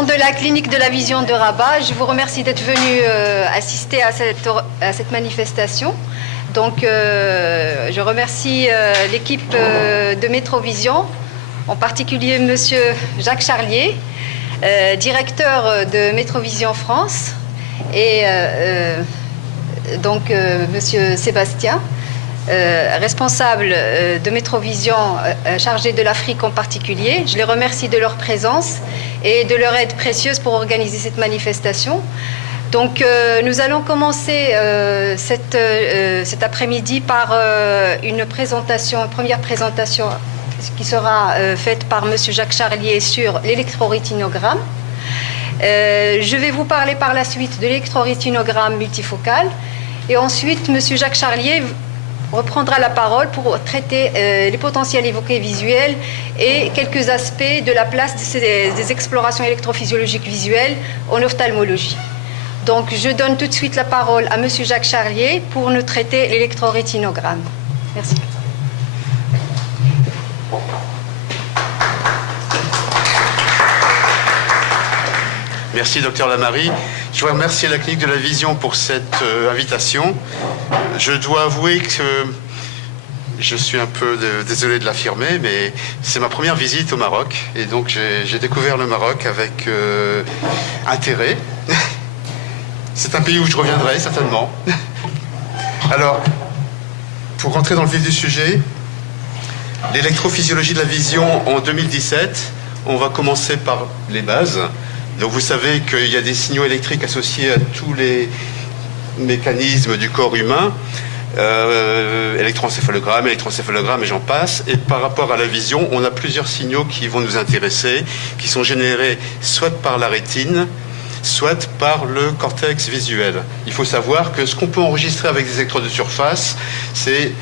nom de la clinique de la vision de Rabat, je vous remercie d'être venu assister à cette manifestation. Donc, je remercie l'équipe de Métrovision, en particulier Monsieur Jacques Charlier, directeur de Métrovision France, et donc Monsieur Sébastien, responsable de Métrovision chargé de l'Afrique en particulier. Je les remercie de leur présence et de leur aide précieuse pour organiser cette manifestation. Donc nous allons commencer cet après-midi par une première présentation qui sera faite par Monsieur Jacques Charlier sur l'électrorétinogramme. Je vais vous parler par la suite de l'électrorétinogramme multifocal, et ensuite Monsieur Jacques Charlier reprendra la parole pour traiter les potentiels évoqués visuels et quelques aspects de la place des explorations électrophysiologiques visuelles en ophtalmologie. Donc, je donne tout de suite la parole à Monsieur Jacques Charlier pour nous traiter l'électrorétinogramme. Merci. Merci, docteur Lamarie. Je voudrais remercier la clinique de la vision pour cette invitation. Je dois avouer que je suis un peu désolé de l'affirmer, mais c'est ma première visite au Maroc. Et donc, j'ai découvert le Maroc avec intérêt. C'est un pays où je reviendrai, certainement. Alors, pour rentrer dans le vif du sujet, l'électrophysiologie de la vision en 2017, on va commencer par les bases. Donc vous savez qu'il y a des signaux électriques associés à tous les mécanismes du corps humain, électroencéphalogramme et j'en passe. Et par rapport à la vision, on a plusieurs signaux qui vont nous intéresser, qui sont générés soit par la rétine, soit par le cortex visuel. Il faut savoir que ce qu'on peut enregistrer avec des électrodes de surface, c'est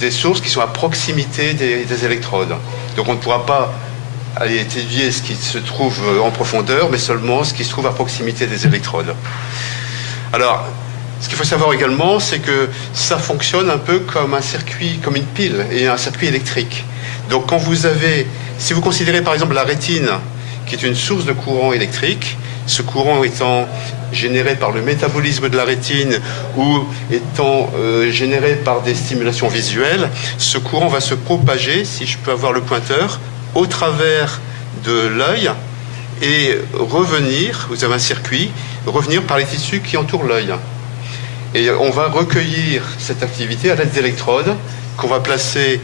des sources qui sont à proximité des électrodes. Donc on ne pourra pas aller étudier ce qui se trouve en profondeur, mais seulement ce qui se trouve à proximité des électrodes. Alors, ce qu'il faut savoir également, c'est que ça fonctionne un peu comme un circuit, comme une pile et un circuit électrique. Donc quand si vous considérez par exemple la rétine, qui est une source de courant électrique, ce courant étant généré par le métabolisme de la rétine ou étant généré par des stimulations visuelles, ce courant va se propager, si je peux avoir le pointeur, au travers de l'œil et revenir, vous avez un circuit, revenir par les tissus qui entourent l'œil. Et on va recueillir cette activité à l'aide d'électrodes qu'on va placer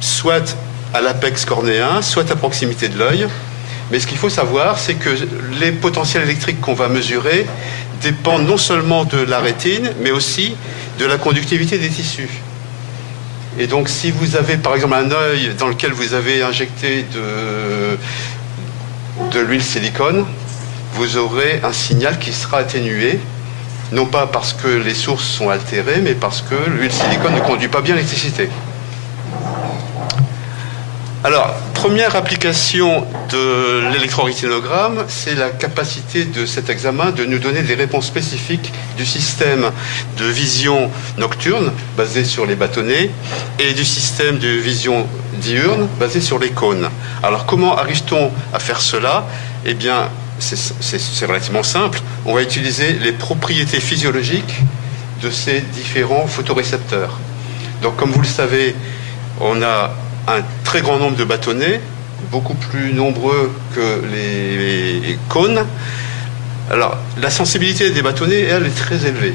soit à l'apex cornéen, soit à proximité de l'œil. Mais ce qu'il faut savoir, c'est que les potentiels électriques qu'on va mesurer dépendent non seulement de la rétine, mais aussi de la conductivité des tissus. Et donc, si vous avez, par exemple, un œil dans lequel vous avez injecté de l'huile silicone, vous aurez un signal qui sera atténué, non pas parce que les sources sont altérées, mais parce que l'huile silicone ne conduit pas bien l'électricité. Alors, première application de l'électrorétinogramme, c'est la capacité de cet examen de nous donner des réponses spécifiques du système de vision nocturne, basé sur les bâtonnets, et du système de vision diurne, basé sur les cônes. Alors, comment arrive-t-on à faire cela? Eh bien, c'est relativement simple. On va utiliser les propriétés physiologiques de ces différents photorécepteurs. Donc, comme vous le savez, on a un très grand nombre de bâtonnets, beaucoup plus nombreux que les cônes. Alors, la sensibilité des bâtonnets, elle, est très élevée.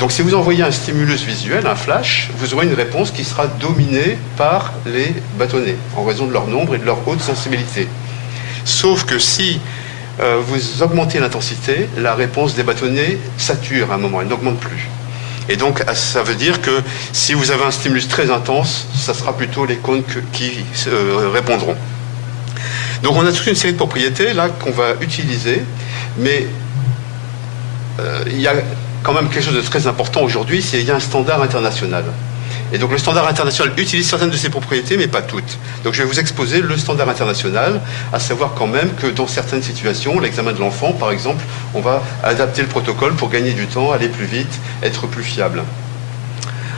Donc, si vous envoyez un stimulus visuel, un flash, vous aurez une réponse qui sera dominée par les bâtonnets, en raison de leur nombre et de leur haute sensibilité. Sauf que si vous augmentez l'intensité, la réponse des bâtonnets sature à un moment, elle n'augmente plus. Et donc, ça veut dire que si vous avez un stimulus très intense, ça sera plutôt les cônes qui répondront. Donc, on a toute une série de propriétés là qu'on va utiliser, mais il y a quand même quelque chose de très important aujourd'hui, c'est qu'il y a un standard international. Et donc, le standard international utilise certaines de ces propriétés, mais pas toutes. Donc, je vais vous exposer le standard international, à savoir quand même que dans certaines situations, l'examen de l'enfant, par exemple, on va adapter le protocole pour gagner du temps, aller plus vite, être plus fiable.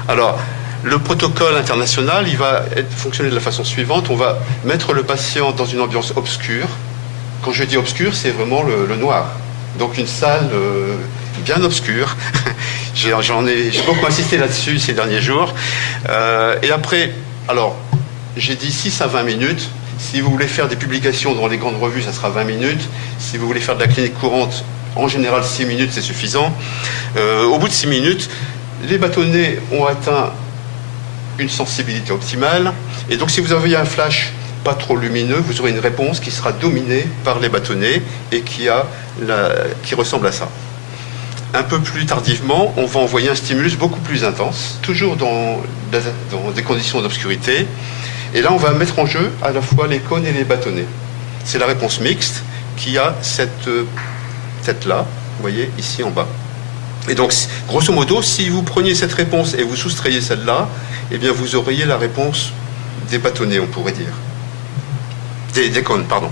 Alors, Le protocole international, il va fonctionner de la façon suivante. On va mettre le patient dans une ambiance obscure. Quand je dis obscure, c'est vraiment le noir. Donc une salle bien obscure. J'ai beaucoup insisté là-dessus ces derniers jours. Et après, alors, j'ai dit 6 à 20 minutes. Si vous voulez faire des publications dans les grandes revues, ça sera 20 minutes. Si vous voulez faire de la clinique courante, en général, 6 minutes, c'est suffisant. Au bout de 6 minutes, les bâtonnets ont atteint une sensibilité optimale. Et donc, si vous avez un flash pas trop lumineux, vous aurez une réponse qui sera dominée par les bâtonnets et qui ressemble à ça. Un peu plus tardivement, on va envoyer un stimulus beaucoup plus intense, toujours dans des conditions d'obscurité. Et là, on va mettre en jeu à la fois les cônes et les bâtonnets. C'est la réponse mixte qui a cette tête-là, vous voyez, ici en bas. Et donc, grosso modo, si vous preniez cette réponse et vous soustrayez celle-là, eh bien, vous auriez la réponse des bâtonnets, on pourrait dire. Des cônes, pardon.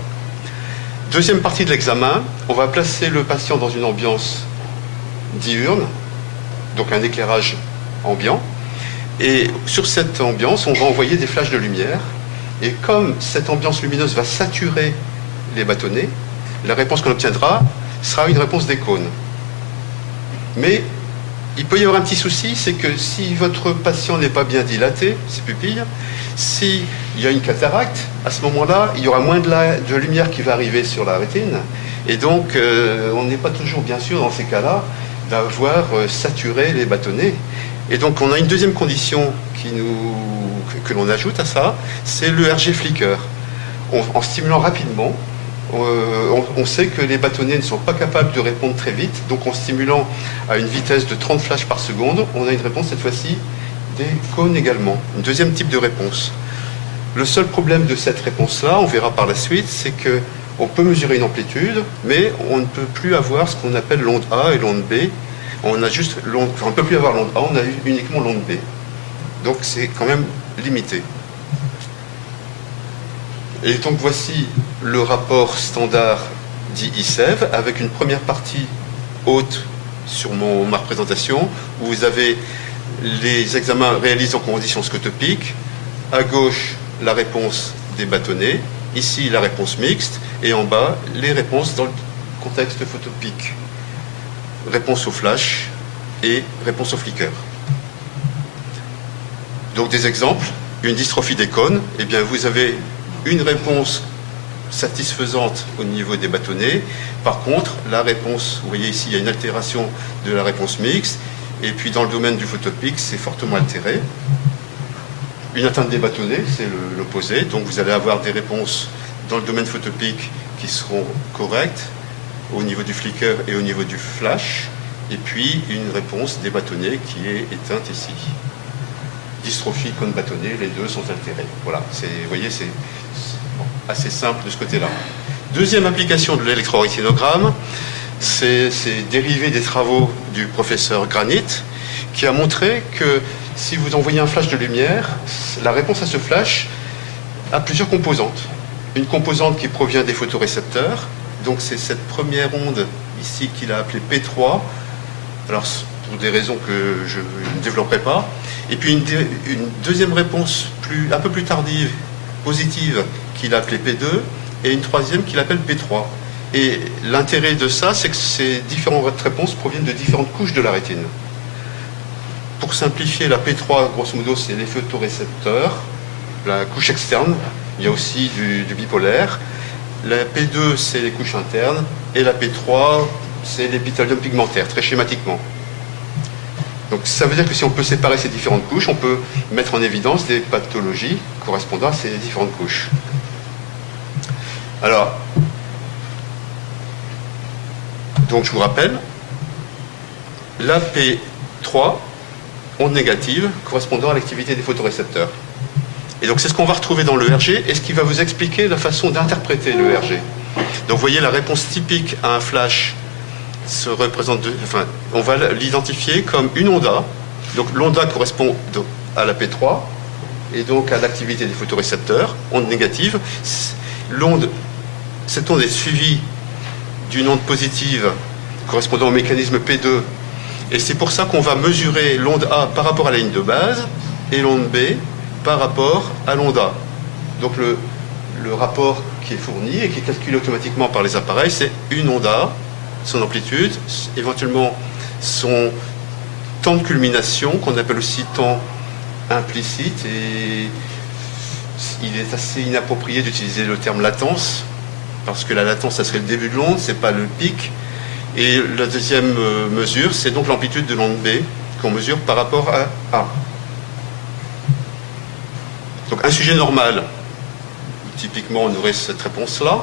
Deuxième partie de l'examen, on va placer le patient dans une ambiance diurne, donc un éclairage ambiant. Et sur cette ambiance, on va envoyer des flashs de lumière. Et comme cette ambiance lumineuse va saturer les bâtonnets, la réponse qu'on obtiendra sera une réponse des cônes. Mais il peut y avoir un petit souci, c'est que si votre patient n'est pas bien dilaté, ses pupilles, s'il y a une cataracte, à ce moment-là, il y aura moins de lumière qui va arriver sur la rétine. Et donc, on n'est pas toujours bien sûr, dans ces cas-là, d'avoir saturé les bâtonnets. Et donc, on a une deuxième condition que l'on ajoute à ça, c'est le RG flicker. En stimulant rapidement, on sait que les bâtonnets ne sont pas capables de répondre très vite. Donc, en stimulant à une vitesse de 30 flashs par seconde, on a une réponse cette fois-ci des cônes également. Un deuxième type de réponse. Le seul problème de cette réponse-là, on verra par la suite, c'est qu'on peut mesurer une amplitude, mais on ne peut plus avoir ce qu'on appelle l'onde A et l'onde B. On ne peut plus avoir l'onde A, on a uniquement l'onde B. Donc c'est quand même limité. Et donc voici le rapport standard dit ICEV avec une première partie haute sur ma représentation où vous avez les examens réalisés en conditions scotopiques. À gauche, la réponse des bâtonnets. Ici, la réponse mixte. Et en bas, les réponses dans le contexte photopique. Réponse au flash et réponse au flicker. Donc des exemples. Une dystrophie des cônes. Eh bien, vous avez une réponse satisfaisante au niveau des bâtonnets. Par contre, la réponse, vous voyez ici, il y a une altération de la réponse mixte. Et puis dans le domaine du photopique, c'est fortement altéré. Une atteinte des bâtonnets, c'est l'opposé. Donc vous allez avoir des réponses dans le domaine photopique qui seront correctes au niveau du flicker et au niveau du flash. Et puis une réponse des bâtonnets qui est éteinte ici. Dystrophie, cône bâtonnet, les deux sont altérés. Voilà, vous voyez, c'est assez simple de ce côté-là. Deuxième application de l'électrorétinogramme, c'est dérivé des travaux du professeur Granit, qui a montré que si vous envoyez un flash de lumière, la réponse à ce flash a plusieurs composantes. Une composante qui provient des photorécepteurs, donc c'est cette première onde ici qu'il a appelée P3, alors pour des raisons que je ne développerai pas, et puis une deuxième réponse un peu plus tardive, positive, qu'il a appelée P2, et une troisième qu'il appelle P3. Et l'intérêt de ça, c'est que ces différentes réponses proviennent de différentes couches de la rétine. Pour simplifier, la P3, grosso modo, c'est les photorécepteurs, la couche externe, il y a aussi du bipolaire. La P2, c'est les couches internes, et la P3, c'est l'épithélium pigmentaire, très schématiquement. Donc ça veut dire que si on peut séparer ces différentes couches, on peut mettre en évidence des pathologies correspondant à ces différentes couches. Alors, donc je vous rappelle, la P3, onde négative, correspondant à l'activité des photorécepteurs. Et donc c'est ce qu'on va retrouver dans le RG et ce qui va vous expliquer la façon d'interpréter le RG. Donc vous voyez la réponse typique à un flash se représente, on va l'identifier comme une onde A. Donc l'onde A correspond à la P3 et donc à l'activité des photorécepteurs, onde négative. Cette onde est suivie d'une onde positive correspondant au mécanisme P2. Et c'est pour ça qu'on va mesurer l'onde A par rapport à la ligne de base. et l'onde B par rapport à l'onde A. Donc le rapport qui est fourni et qui est calculé automatiquement par les appareils, c'est une onde A, son amplitude, éventuellement son temps de culmination, qu'on appelle aussi temps implicite, et il est assez inapproprié d'utiliser le terme latence, parce que la latence, ça serait le début de l'onde, c'est pas le pic. Et la deuxième mesure, c'est donc l'amplitude de l'onde B, qu'on mesure par rapport à A. Donc un sujet normal, typiquement on aurait cette réponse-là,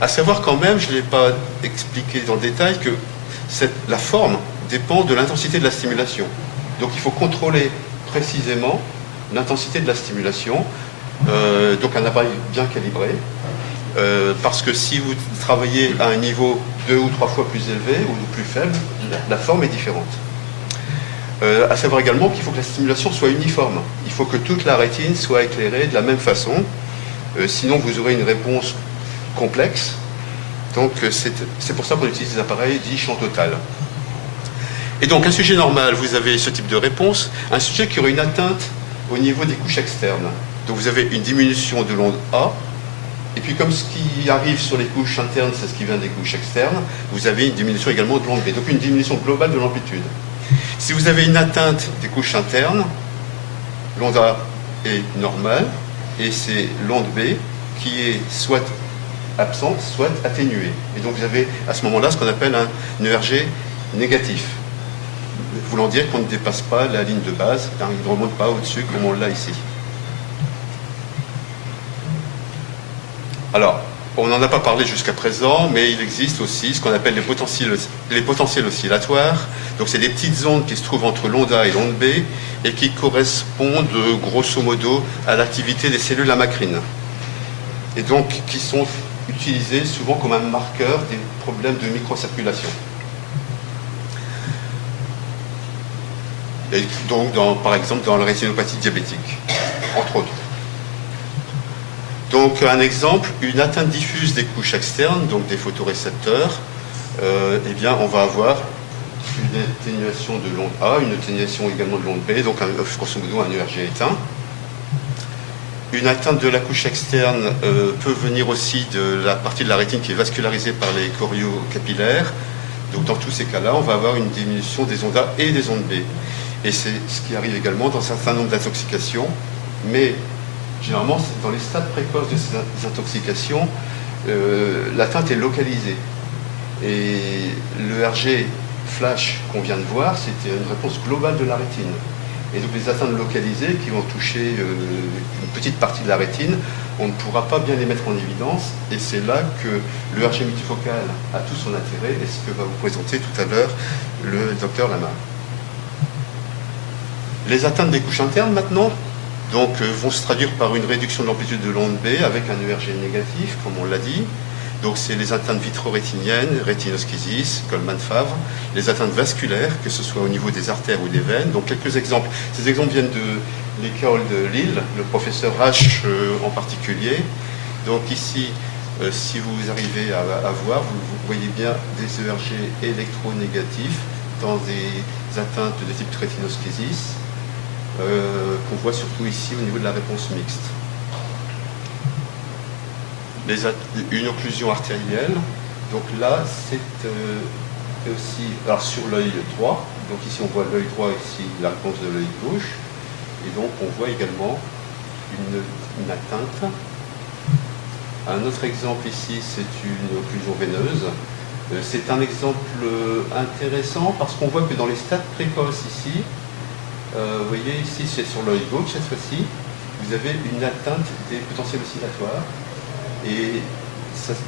à savoir quand même, je ne l'ai pas expliqué dans le détail, que la forme dépend de l'intensité de la stimulation. Donc il faut contrôler précisément l'intensité de la stimulation, donc un appareil bien calibré, parce que si vous travaillez à un niveau 2 ou 3 fois plus élevé ou plus faible, la forme est différente. À savoir également qu'il faut que la stimulation soit uniforme. Il faut que toute la rétine soit éclairée de la même façon, sinon vous aurez une réponse complexe. Donc c'est pour ça qu'on utilise des appareils dits champ total. Et donc un sujet normal, vous avez ce type de réponse, un sujet qui aurait une atteinte au niveau des couches externes. Donc vous avez une diminution de l'onde A, et puis comme ce qui arrive sur les couches internes, c'est ce qui vient des couches externes, vous avez une diminution également de l'onde B, donc une diminution globale de l'amplitude. Si vous avez une atteinte des couches internes, l'onde A est normale, et c'est l'onde B qui est soit absente, soit atténuée. Et donc vous avez à ce moment-là ce qu'on appelle un ERG négatif, voulant dire qu'on ne dépasse pas la ligne de base, il ne remonte pas au-dessus comme on l'a ici. Alors, on n'en a pas parlé jusqu'à présent, mais il existe aussi ce qu'on appelle les potentiels oscillatoires. Donc c'est des petites ondes qui se trouvent entre l'onde A et l'onde B et qui correspondent grosso modo à l'activité des cellules amacrines. Et donc qui sont utilisées souvent comme un marqueur des problèmes de microcirculation. Et donc par exemple dans la rétinopathie diabétique, entre autres. Donc un exemple, une atteinte diffuse des couches externes, donc des photorécepteurs, eh bien on va avoir une atténuation de l'onde A, une atténuation également de l'onde B, donc grosso modo un ERG éteint. Une atteinte de la couche externe peut venir aussi de la partie de la rétine qui est vascularisée par les choriocapillaires. Donc dans tous ces cas-là, on va avoir une diminution des ondes A et des ondes B. Et c'est ce qui arrive également dans un certain nombre d'intoxications, mais généralement, dans les stades précoces de ces intoxications, l'atteinte est localisée. Et le RG flash qu'on vient de voir, c'était une réponse globale de la rétine. Et donc les atteintes localisées qui vont toucher une petite partie de la rétine, on ne pourra pas bien les mettre en évidence. Et c'est là que le RG multifocal a tout son intérêt, et ce que va vous présenter tout à l'heure le docteur Lamar. Les atteintes des couches internes maintenant, donc, vont se traduire par une réduction de l'amplitude de l'onde B avec un ERG négatif, comme on l'a dit. Donc c'est les atteintes vitro-rétiniennes, rétinoschisis, Goldman-Favre, les atteintes vasculaires, que ce soit au niveau des artères ou des veines. Donc quelques exemples. Ces exemples viennent de l'école de Lille, le professeur H en particulier. Donc ici, si vous arrivez à voir, vous voyez bien des ERG électronégatifs dans des atteintes de type rétinoschisis. Qu'on voit surtout ici au niveau de la réponse mixte. Une occlusion artérielle, donc là c'est aussi alors sur l'œil droit, donc ici on voit l'œil droit, ici la réponse de l'œil gauche, et donc on voit également une atteinte. Un autre exemple ici, c'est une occlusion veineuse. C'est un exemple intéressant parce qu'on voit que dans les stades précoces ici, vous voyez ici c'est sur l'œil gauche cette fois-ci, vous avez une atteinte des potentiels oscillatoires et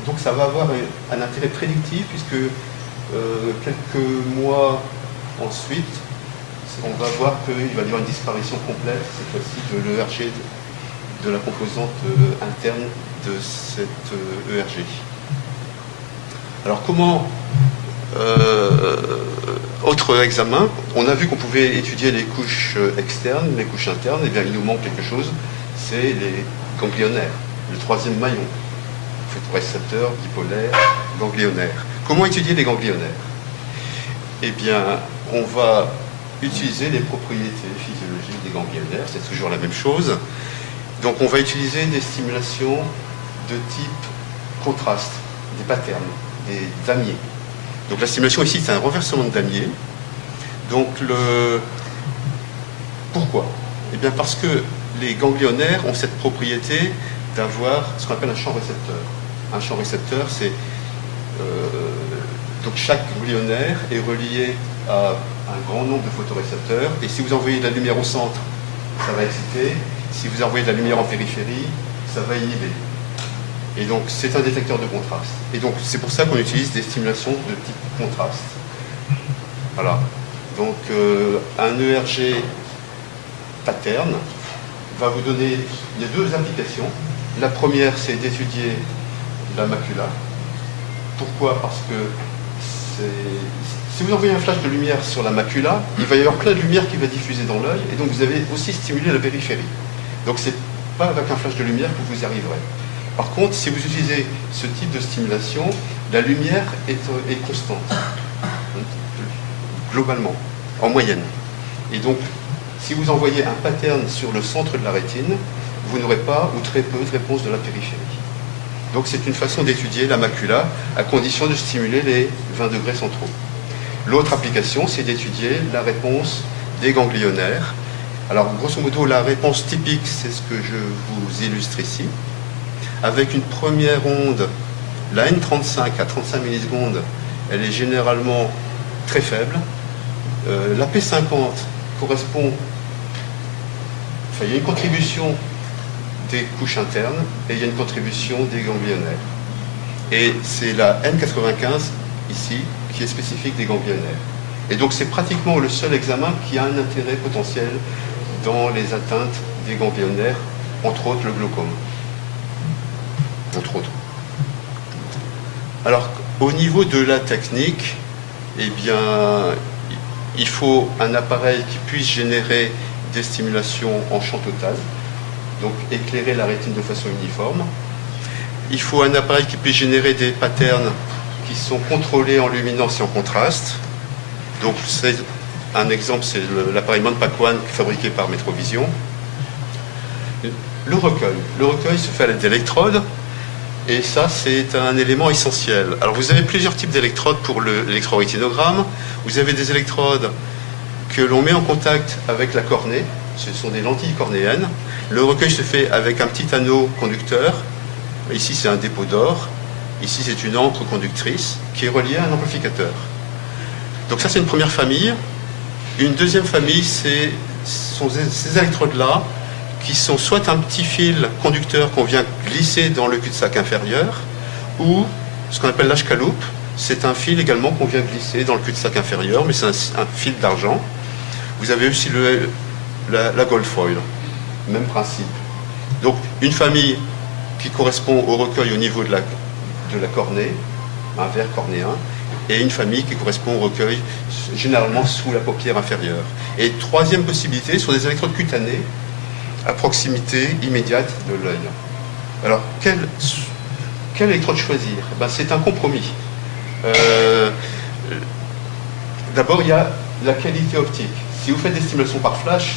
donc ça va avoir un intérêt prédictif puisque quelques mois ensuite on va voir qu'il va y avoir une disparition complète cette fois-ci de l'ERG, de la composante interne de cette ERG. Alors comment autre examen, on a vu qu'on pouvait étudier les couches externes, les couches internes, et bien il nous manque quelque chose, c'est les ganglionnaires, le troisième maillon, photorécepteurs, bipolaires, ganglionnaires. Comment étudier les ganglionnaires? Eh bien, on va utiliser les propriétés physiologiques des ganglionnaires, c'est toujours la même chose. Donc on va utiliser des stimulations de type contraste, des patterns, des damiers. Donc la stimulation ici, c'est un renversement de damier. Donc pourquoi? Eh bien parce que les ganglionnaires ont cette propriété d'avoir ce qu'on appelle un champ récepteur. Un champ récepteur, c'est donc chaque ganglionnaire est relié à un grand nombre de photorécepteurs, et si vous envoyez de la lumière au centre, ça va exciter. Si vous envoyez de la lumière en périphérie, ça va inhiber. Et donc c'est un détecteur de contraste. Et donc c'est pour ça qu'on utilise des stimulations de type contraste. Voilà. Donc un ERG pattern va vous donner, il y a deux applications. La première, c'est d'étudier la macula. Pourquoi? Parce que si vous envoyez un flash de lumière sur la macula, il va y avoir plein de lumière qui va diffuser dans l'œil, et donc vous avez aussi stimulé la périphérie. Donc c'est pas avec un flash de lumière que vous y arriverez. Par contre, si vous utilisez ce type de stimulation, la lumière est constante, globalement, en moyenne. Et donc, si vous envoyez un pattern sur le centre de la rétine, vous n'aurez pas ou très peu de réponse de la périphérie. Donc c'est une façon d'étudier la macula à condition de stimuler les 20 degrés centraux. L'autre application, c'est d'étudier la réponse des ganglionnaires. Alors grosso modo, la réponse typique, c'est ce que je vous illustre ici. Avec une première onde, la N35 à 35 millisecondes, elle est généralement très faible. La P50 correspond, enfin il y a une contribution des couches internes et il y a une contribution des ganglionnaires. Et c'est la N95 ici qui est spécifique des ganglionnaires. Et donc c'est pratiquement le seul examen qui a un intérêt potentiel dans les atteintes des ganglionnaires, entre autres le glaucome. Entre autres. Alors au niveau de la technique, eh bien il faut un appareil qui puisse générer des stimulations en champ total, donc éclairer la rétine de façon uniforme. Il faut un appareil qui puisse générer des patterns qui sont contrôlés en luminance et en contraste. Donc c'est un exemple, c'est l'appareil Manpack-One fabriqué par Metrovision. Le recueil se fait à l'aide d'électrodes, et ça c'est un élément essentiel. Alors vous avez plusieurs types d'électrodes pour l'électrorétinogramme. Vous avez des électrodes que l'on met en contact avec la cornée, ce sont des lentilles cornéennes. Le recueil se fait avec un petit anneau conducteur. Ici c'est un dépôt d'or, ici c'est une encre conductrice qui est reliée à un amplificateur. Donc ça c'est une première famille. Une deuxième famille, sont ces électrodes-là qui sont soit un petit fil conducteur qu'on vient glisser dans le cul-de-sac inférieur, ou ce qu'on appelle l'ashkaloup, c'est un fil également qu'on vient glisser dans le cul-de-sac inférieur, mais c'est un fil d'argent. Vous avez aussi la gold foil, même principe. Donc une famille qui correspond au recueil au niveau de la cornée, un verre cornéen, et une famille qui correspond au recueil généralement sous la paupière inférieure. Et troisième possibilité sont des électrodes cutanées à proximité immédiate de l'œil. Alors, quelle électrode choisir? Ben, c'est un compromis. D'abord, il y a la qualité optique. Si vous faites des stimulations par flash,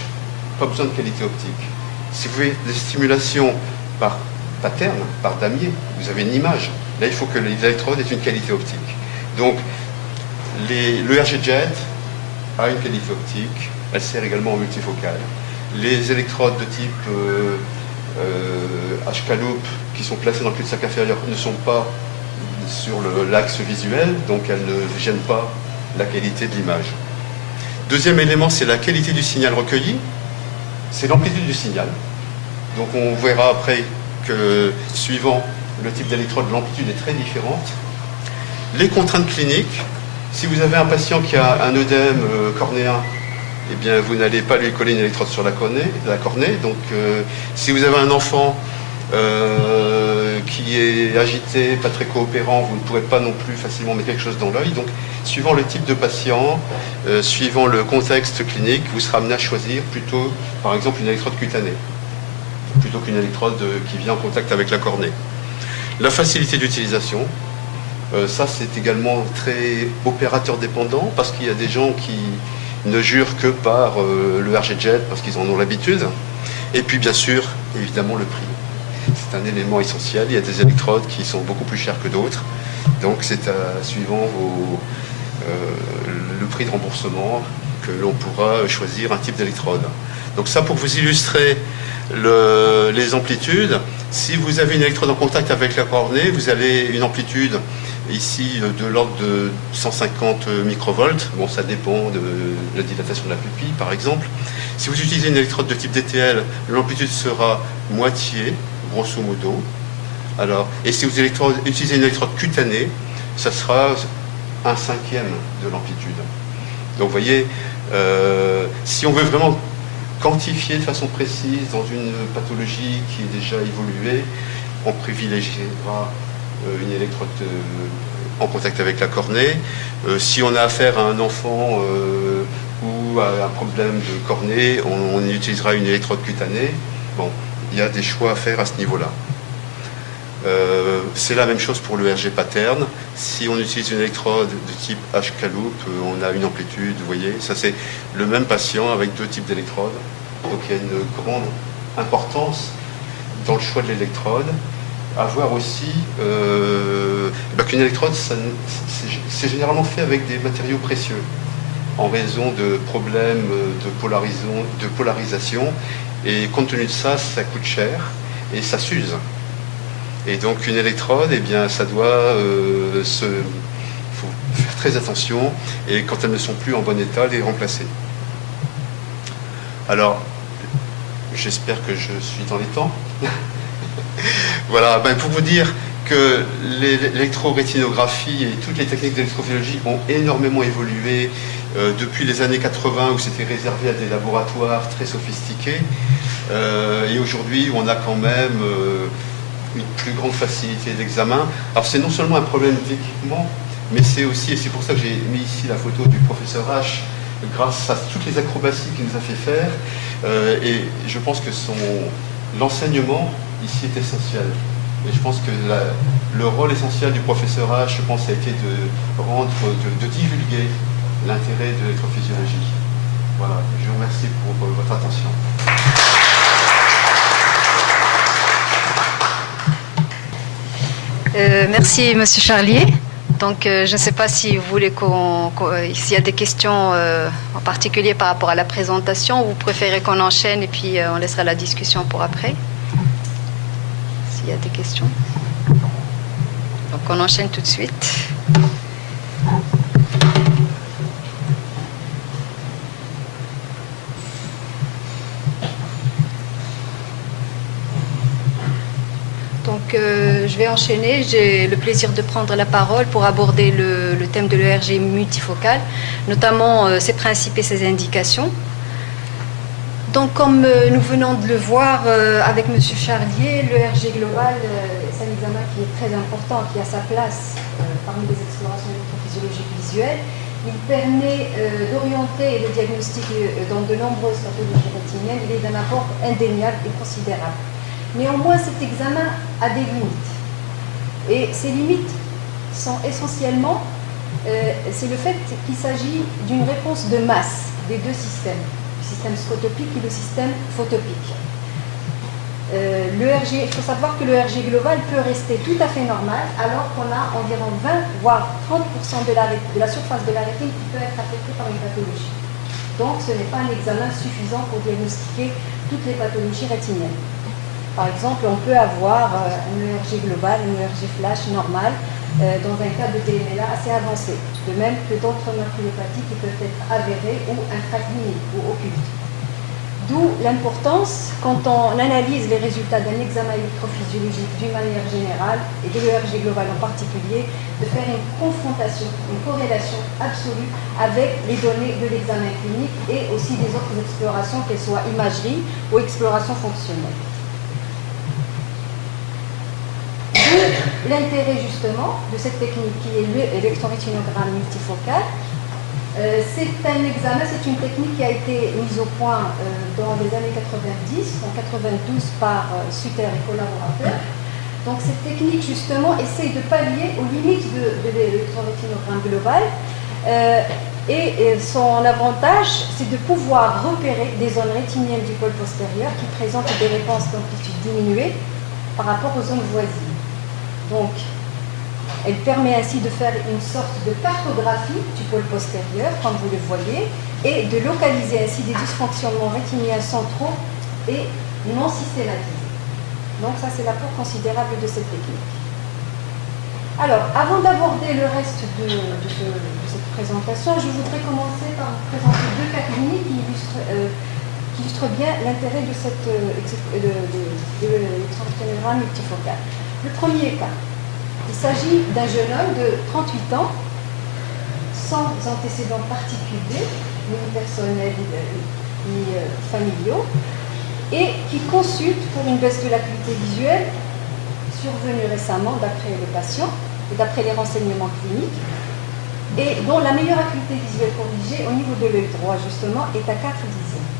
pas besoin de qualité optique. Si vous faites des stimulations par pattern, par damier, vous avez une image. Là, il faut que l'électrode ait une qualité optique. Donc, le RG Jet a une qualité optique, elle sert également en multifocal. Les électrodes de type H-K-loop qui sont placées dans le cul-de-sac inférieur ne sont pas sur l'axe visuel, donc elles ne gênent pas la qualité de l'image. Deuxième élément, c'est la qualité du signal recueilli, c'est l'amplitude du signal. Donc on verra après que suivant le type d'électrode, l'amplitude est très différente. Les contraintes cliniques, si vous avez un patient qui a un œdème cornéen, eh bien, vous n'allez pas lui coller une électrode sur la cornée. Donc, si vous avez un enfant qui est agité, pas très coopérant, vous ne pourrez pas non plus facilement mettre quelque chose dans l'œil. Donc, suivant le type de patient, suivant le contexte clinique, vous serez amené à choisir plutôt, par exemple, une électrode cutanée, plutôt qu'une électrode qui vient en contact avec la cornée. La facilité d'utilisation, ça c'est également très opérateur dépendant, parce qu'il y a des gens ne jurent que par le RG-Jet parce qu'ils en ont l'habitude. Et puis bien sûr, évidemment, le prix. C'est un élément essentiel. Il y a des électrodes qui sont beaucoup plus chères que d'autres. Donc c'est suivant le prix de remboursement que l'on pourra choisir un type d'électrode. Donc ça, pour vous illustrer les amplitudes, si vous avez une électrode en contact avec la cornée, vous avez une amplitude ici de l'ordre de 150 microvolts. Bon, ça dépend de la dilatation de la pupille, par exemple. Si vous utilisez une électrode de type DTL, l'amplitude sera moitié, grosso modo. Alors, et si vous utilisez une électrode cutanée, ça sera 1/5 de l'amplitude. Donc, vous voyez, si on veut vraiment quantifier de façon précise dans une pathologie qui est déjà évoluée, on privilégiera une électrode en contact avec la cornée. Si on a affaire à un enfant ou à un problème de cornée, on utilisera une électrode cutanée. Bon, il y a des choix à faire à ce niveau-là. C'est la même chose pour le RG pattern. Si on utilise une électrode de type HK-loop, on a une amplitude, vous voyez, ça c'est le même patient avec deux types d'électrodes. Donc il y a une grande importance dans le choix de l'électrode. À voir aussi qu'une électrode, c'est généralement fait avec des matériaux précieux, en raison de problèmes de polarisation. Et compte tenu de ça, ça coûte cher et ça s'use. Et donc une électrode, eh bien, ça doit faut faire très attention, et quand elles ne sont plus en bon état, les remplacer. Alors, j'espère que je suis dans les temps. Voilà, pour vous dire que l'électrorétinographie et toutes les techniques d'électrophysiologie ont énormément évolué depuis les années 80, où c'était réservé à des laboratoires très sophistiqués. Et aujourd'hui, on a quand même une plus grande facilité d'examen. Alors c'est non seulement un problème d'équipement, mais c'est aussi, et c'est pour ça que j'ai mis ici la photo du professeur H, grâce à toutes les acrobaties qu'il nous a fait faire, et je pense que l'enseignement ici est essentiel. Et je pense que le rôle essentiel du professeur H, je pense, a été de divulguer l'intérêt de l'électrophysiologie. Voilà, je vous remercie pour votre attention. Merci, Monsieur Charlier. Donc, je ne sais pas si vous voulez s'il y a des questions en particulier par rapport à la présentation, ou vous préférez qu'on enchaîne et puis on laissera la discussion pour après. S'il y a des questions. Donc, on enchaîne tout de suite. Donc, je vais enchaîner. J'ai le plaisir de prendre la parole pour aborder le thème de l'ERG multifocal, notamment ses principes et ses indications. Donc, comme nous venons de le voir avec M. Charlier, l'ERG global, c'est un examen qui est très important, qui a sa place parmi les explorations électrophysiologiques visuelles. Il permet d'orienter et de diagnostiquer dans de nombreuses pathologies rétiniennes. Il est d'un apport indéniable et considérable. Néanmoins, cet examen a des limites. Et ces limites sont essentiellement, c'est le fait qu'il s'agit d'une réponse de masse des deux systèmes, le système scotopique et le système photopique. Il faut savoir que l'ERG global peut rester tout à fait normal, alors qu'on a environ 20 voire 30% de la surface de la rétine qui peut être affectée par une pathologie. Donc ce n'est pas un examen suffisant pour diagnostiquer toutes les pathologies rétiniennes. Par exemple, on peut avoir un ERG global, un ERG flash normal, dans un cas de TMLA assez avancé, de même que d'autres maculopathies qui peuvent être avérées ou intracliniques ou occultes. D'où l'importance, quand on analyse les résultats d'un examen électrophysiologique d'une manière générale, et de l'ERG global en particulier, de faire une confrontation, une corrélation absolue avec les données de l'examen clinique et aussi des autres explorations, qu'elles soient imagerie ou exploration fonctionnelle. L'intérêt justement de cette technique qui est l'électrorétinogramme multifocal, c'est un examen, c'est une technique qui a été mise au point dans les années 90, en 92 par Sutter et collaborateurs. Donc cette technique justement essaye de pallier aux limites de l'électrorétinogramme global Et son avantage, c'est de pouvoir repérer des zones rétiniennes du pôle postérieur qui présentent des réponses d'amplitude diminuée par rapport aux zones voisines. Donc, elle permet ainsi de faire une sorte de cartographie du pôle postérieur, comme vous le voyez, et de localiser ainsi des dysfonctionnements rétiniens centraux et non systématisés. Donc ça, c'est l'apport considérable de cette technique. Alors, avant d'aborder le reste de cette présentation, je voudrais commencer par vous présenter deux cas cliniques qui illustrent bien l'intérêt de cette électroencéphalogramme multifocal. Le premier cas, il s'agit d'un jeune homme de 38 ans, sans antécédents particuliers, ni personnels ni familiaux, et qui consulte pour une baisse de l'acuité visuelle survenue récemment d'après le patient et d'après les renseignements cliniques, et dont la meilleure acuité visuelle corrigée au niveau de l'œil droit, justement, est à 4 dixièmes.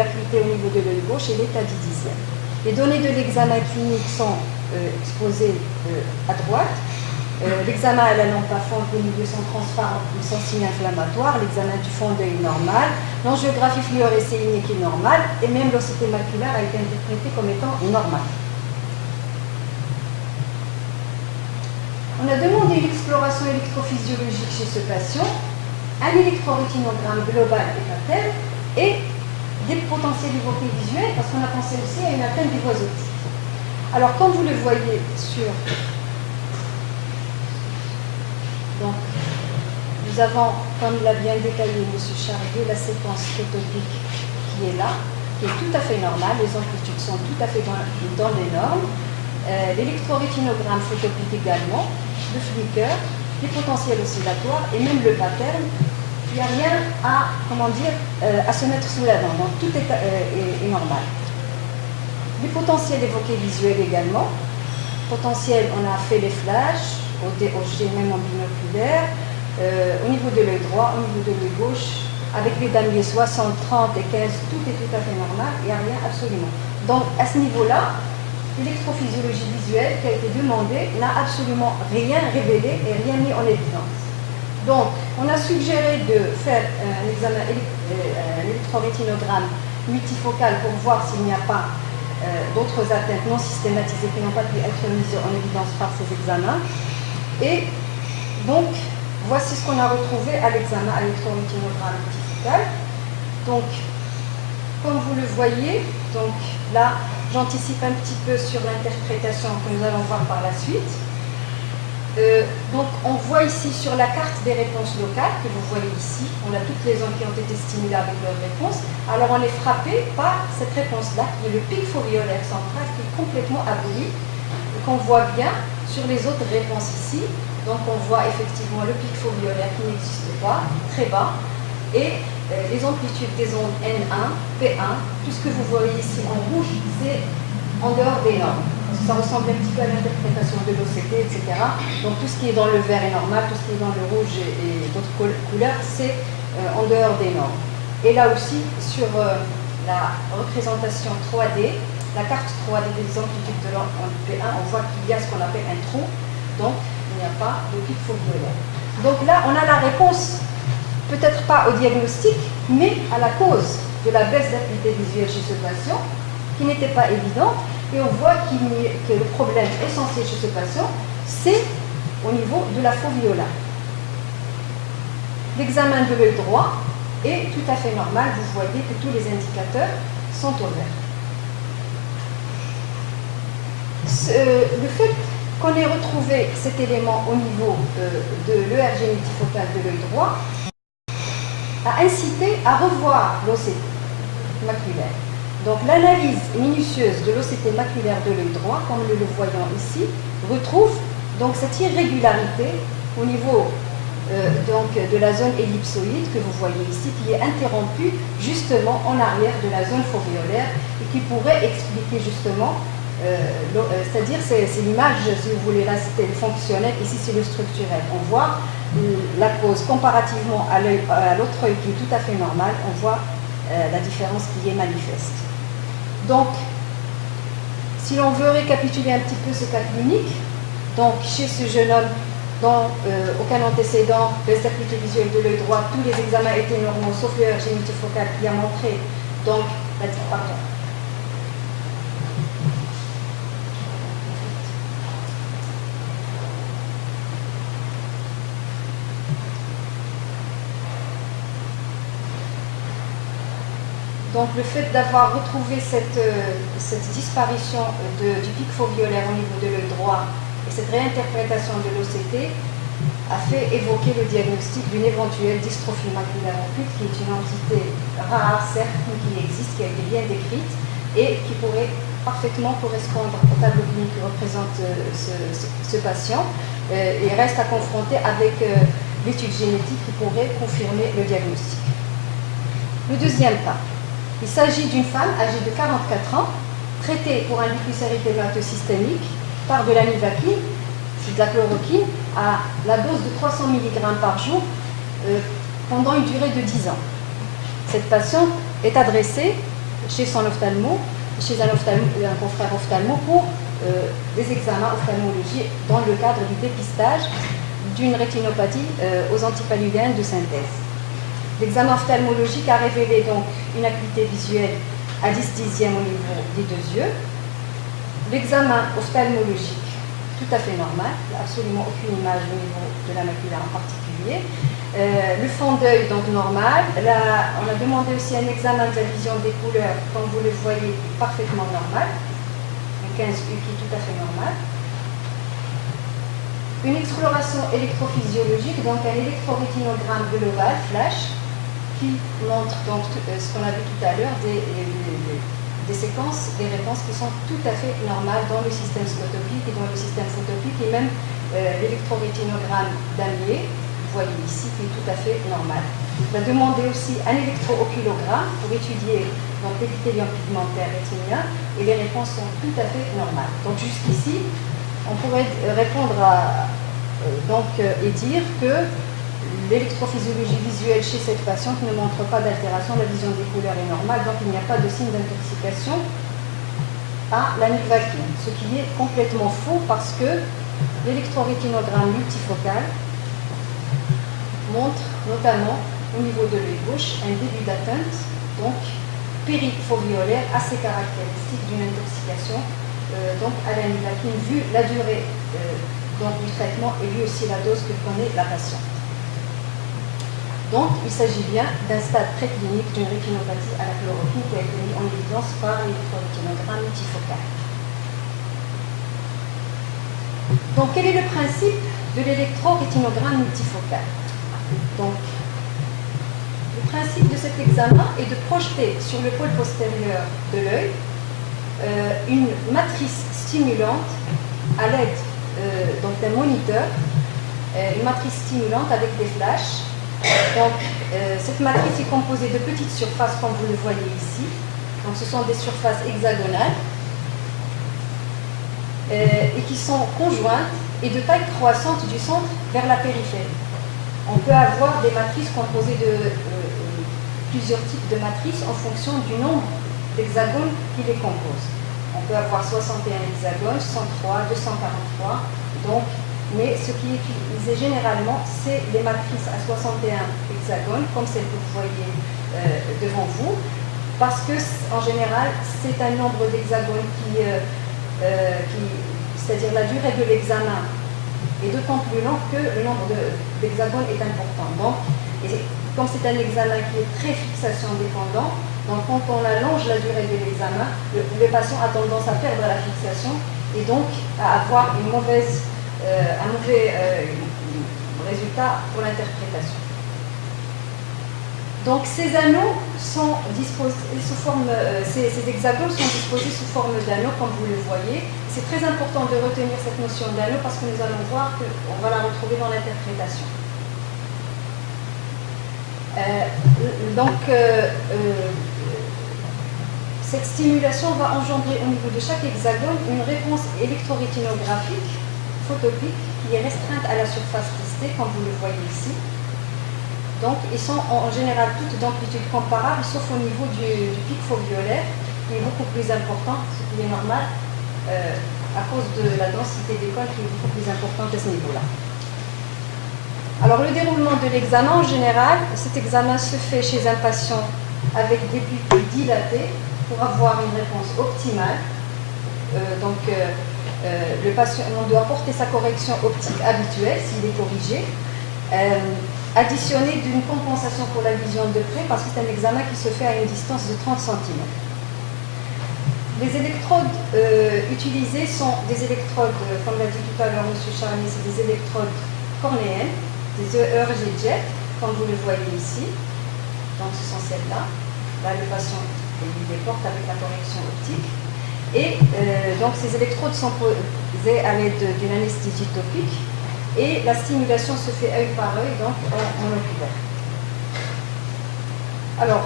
L'acuité au niveau de l'œil gauche, elle est à 10 dixièmes. Les données de l'examen clinique sont exposées à droite. L'examen à la lampe à fond, les milieux sont transparents, sans signe inflammatoire, l'examen du fond d'œil normal, l'angiographie fluorescéinique est normale, et même l'ossité maculaire a été interprétée comme étant normale. On a demandé une exploration électrophysiologique chez ce patient, un électrorétinogramme global et patel, et des potentiels évoqués visuels, parce qu'on a pensé aussi à une atteinte des voies optiques. Alors, comme vous le voyez sur... Donc, nous avons, comme l'a bien détaillé M. Charvet, la séquence photopique qui est là, qui est tout à fait normale, les amplitudes sont tout à fait dans les normes, l'électrorétinogramme photopique également, le flicker, les potentiels oscillatoires et même le pattern. Il n'y a rien à, à se mettre sous la dent, donc tout est normal. Les potentiels évoqués visuels également. Potentiel, on a fait les flashs, au DOG, même en binoculaire, au niveau de l'œil droit, au niveau de l'œil gauche, avec les damiers 60, 30 et 15, tout est tout à fait normal, il n'y a rien absolument. Donc à ce niveau-là, l'électrophysiologie visuelle qui a été demandée n'a absolument rien révélé et rien mis en évidence. Donc, on a suggéré de faire un examen, un électrorétinogramme multifocal pour voir s'il n'y a pas d'autres atteintes non systématisées qui n'ont pas pu être mises en évidence par ces examens. Et donc, voici ce qu'on a retrouvé à l'examen à l'électrorétinogramme multifocal. Donc, comme vous le voyez, donc là, j'anticipe un petit peu sur l'interprétation que nous allons voir par la suite. Donc, on voit ici sur la carte des réponses locales, que vous voyez ici, on a toutes les zones qui ont été stimulées avec leurs réponses. Alors, on est frappé par cette réponse-là, qui est le pic foveolaire central, qui est complètement aboli, et qu'on voit bien sur les autres réponses ici. Donc, on voit effectivement le pic foveolaire qui n'existe pas, très bas, et les amplitudes des ondes N1, P1, tout ce que vous voyez ici en rouge, c'est en dehors des normes. Ça ressemble un petit peu à l'interprétation de l'OCT, etc. Donc tout ce qui est dans le vert est normal, tout ce qui est dans le rouge et d'autres couleurs, c'est en dehors des normes. Et là aussi, sur la représentation 3D, la carte 3D des amplitudes de l'onde P1, on voit qu'il y a ce qu'on appelle un trou, donc il n'y a pas de pic foveolaire. Donc là, on a la réponse, peut-être pas au diagnostic, mais à la cause de la baisse d'acuité visuelle chez ce patient, qui n'était pas évidente, et on voit que le problème essentiel chez ce patient, c'est au niveau de la foveola. L'examen de l'œil droit est tout à fait normal, vous voyez que tous les indicateurs sont au vert. Le fait qu'on ait retrouvé cet élément au niveau de l'ERG multifocal de l'œil droit a incité à revoir l'OCT maculaire. Donc l'analyse minutieuse de l'OCT maculaire de l'œil droit, comme nous le voyons ici, retrouve donc cette irrégularité au niveau donc, de la zone ellipsoïde que vous voyez ici, qui est interrompue justement en arrière de la zone foveolaire et qui pourrait expliquer justement, c'est-à-dire c'est l'image, si vous voulez, là c'était le fonctionnel, ici c'est le structurel. On voit la cause comparativement à l'autre œil qui est tout à fait normal, on voit la différence qui est manifeste. Donc, si l'on veut récapituler un petit peu ce cas clinique, donc chez ce jeune homme Aucun antécédent de les acuités visuelles de l'œil droit, tous les examens étaient normaux, sauf l'erreur génitofocale qui a montré donc la pardon. Donc le fait d'avoir retrouvé cette disparition du pic foveolaire au niveau de l'œil droit et cette réinterprétation de l'OCT a fait évoquer le diagnostic d'une éventuelle dystrophie maculaire occulte, qui est une entité rare, certes, mais qui existe, qui a été bien décrite et qui pourrait parfaitement correspondre au tableau clinique que représente ce patient et reste à confronter avec l'étude génétique qui pourrait confirmer le diagnostic. Le deuxième cas. Il s'agit d'une femme âgée de 44 ans, traitée pour un lupus érythémateux systémique par de l'amivacine, c'est de la chloroquine, à la dose de 300 mg par jour pendant une durée de 10 ans. Cette patiente est adressée chez son ophtalmo, chez un confrère ophtalmo pour des examens ophtalmologiques dans le cadre du dépistage d'une rétinopathie aux antipaludéennes de synthèse. L'examen ophtalmologique a révélé donc une acuité visuelle à 10/10 au niveau des deux yeux. L'examen ophtalmologique, tout à fait normal, il n'y a absolument aucune image au niveau de la macula en particulier. Le fond d'œil, donc normal. Là, on a demandé aussi un examen de la vision des couleurs, comme vous le voyez, parfaitement normal. Un 15U qui est tout à fait normal. Une exploration électrophysiologique, donc un électrorétinogramme de l'ovale, flash, qui montre donc ce qu'on a vu tout à l'heure, des séquences, des réponses qui sont tout à fait normales dans le système scotopique et dans le système photopique, et même l'électrorétinogramme d'Amier, vous voyez ici, qui est tout à fait normal. On a demandé aussi un électrooculogramme pour étudier l'épithélium pigmentaire rétinien, et les réponses sont tout à fait normales. Donc jusqu'ici, on pourrait répondre et dire que l'électrophysiologie visuelle chez cette patiente ne montre pas d'altération, la vision des couleurs est normale, donc il n'y a pas de signe d'intoxication à l'amivacine, ce qui est complètement faux parce que l'électrorétinogramme multifocal montre notamment au niveau de l'œil gauche un début d'atteinte, donc périfoveolaire, assez caractéristique d'une intoxication donc à l'amivacine, vu la durée du traitement et vu aussi la dose que prenait la patiente. Donc, il s'agit bien d'un stade préclinique d'une rétinopathie à la chloroquine qui a été mis en évidence par l'électrorétinogramme multifocal. Donc, quel est le principe de l'électrorétinogramme multifocal? Donc, le principe de cet examen est de projeter sur le pôle postérieur de l'œil une matrice stimulante à l'aide d'un moniteur, une matrice stimulante avec des flashs. Donc, cette matrice est composée de petites surfaces, comme vous le voyez ici. Donc, ce sont des surfaces hexagonales et qui sont conjointes et de taille croissante du centre vers la périphérie. On peut avoir des matrices composées de plusieurs types de matrices en fonction du nombre d'hexagones qui les composent. On peut avoir 61 hexagones, 103, 243. Donc, mais ce qui est utilisé généralement, c'est les matrices à 61 hexagones, comme celle que vous voyez devant vous, parce que en général, c'est un nombre d'hexagones c'est-à-dire la durée de l'examen est d'autant plus long que le nombre d'hexagones est important. Donc, comme c'est un examen qui est très fixation dépendant, donc quand on allonge la durée de l'examen, le patient a tendance à perdre la fixation et donc à avoir un mauvais résultat pour l'interprétation. Donc ces anneaux sont disposés sous forme, ces hexagones sont disposés sous forme d'anneaux, comme vous le voyez. C'est très important de retenir cette notion d'anneau parce que nous allons voir qu'on va la retrouver dans l'interprétation. Cette stimulation va engendrer au niveau de chaque hexagone une réponse électrorétinographique photopique qui est restreinte à la surface listée, comme vous le voyez ici. Donc, ils sont en général toutes d'amplitude comparable, sauf au niveau du pic foveolaire, qui est beaucoup plus important, ce qui est normal, à cause de la densité d'école qui est beaucoup plus importante à ce niveau-là. Alors, le déroulement de l'examen, en général, cet examen se fait chez un patient avec des pupilles dilatées pour avoir une réponse optimale. Le patient, on doit porter sa correction optique habituelle s'il est corrigé, additionnée d'une compensation pour la vision de près, parce que c'est un examen qui se fait à une distance de 30 cm. Les électrodes utilisées sont des électrodes, comme l'a dit tout à l'heure M. Charnier, c'est des électrodes cornéennes, des ERG jet, comme vous le voyez ici. Donc ce sont celles-là. Là, le patient les porte avec la correction optique. Et donc ces électrodes sont posées à l'aide d'une anesthésie topique et la stimulation se fait œil par œil, donc en oculaire. Alors,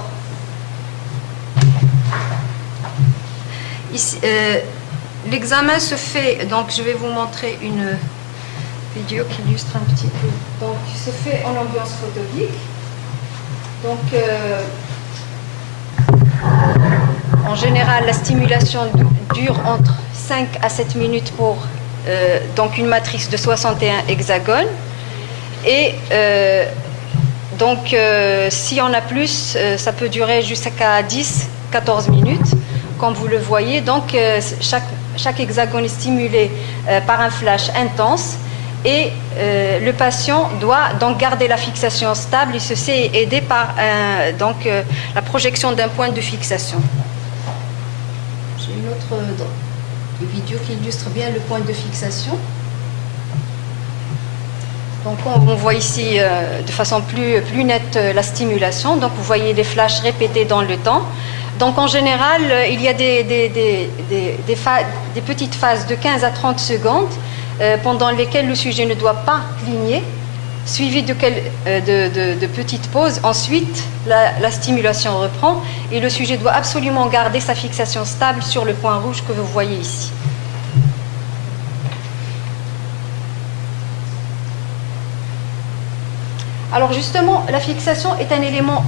ici, l'examen se fait, donc je vais vous montrer une vidéo qui illustre un petit peu. Donc, il se fait en ambiance photobique. Donc, en général, la stimulation dure entre 5 à 7 minutes pour donc une matrice de 61 hexagones. Et si on a plus, ça peut durer jusqu'à 10-14 minutes, comme vous le voyez. Donc, chaque hexagone est stimulé par un flash intense. Et le patient doit donc garder la fixation stable et ceci est aidé par la projection d'un point de fixation. J'ai une autre vidéo qui illustre bien le point de fixation. Donc on voit ici de façon plus nette la stimulation. Donc vous voyez les flashs répétés dans le temps. Donc en général, il y a des petites phases de 15 à 30 secondes pendant lesquelles le sujet ne doit pas cligner, suivi de petites pauses. Ensuite, la stimulation reprend et le sujet doit absolument garder sa fixation stable sur le point rouge que vous voyez ici. Alors justement, la fixation est un élément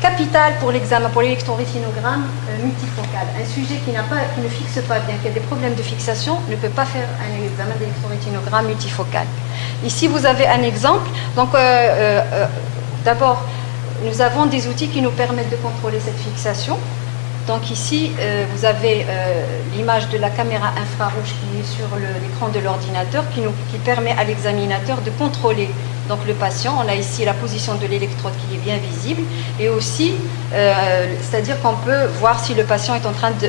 capital pour l'examen, pour l'électrorétinogramme multifocal. Un sujet qui ne fixe pas bien, qui a des problèmes de fixation, ne peut pas faire un examen d'électrorétinogramme multifocal. Ici, vous avez un exemple. Donc, d'abord, nous avons des outils qui nous permettent de contrôler cette fixation. Donc ici, vous avez l'image de la caméra infrarouge qui est sur l'écran de l'ordinateur, qui permet à l'examinateur de contrôler donc le patient. On a ici la position de l'électrode qui est bien visible et aussi, c'est-à-dire qu'on peut voir si le patient est en train de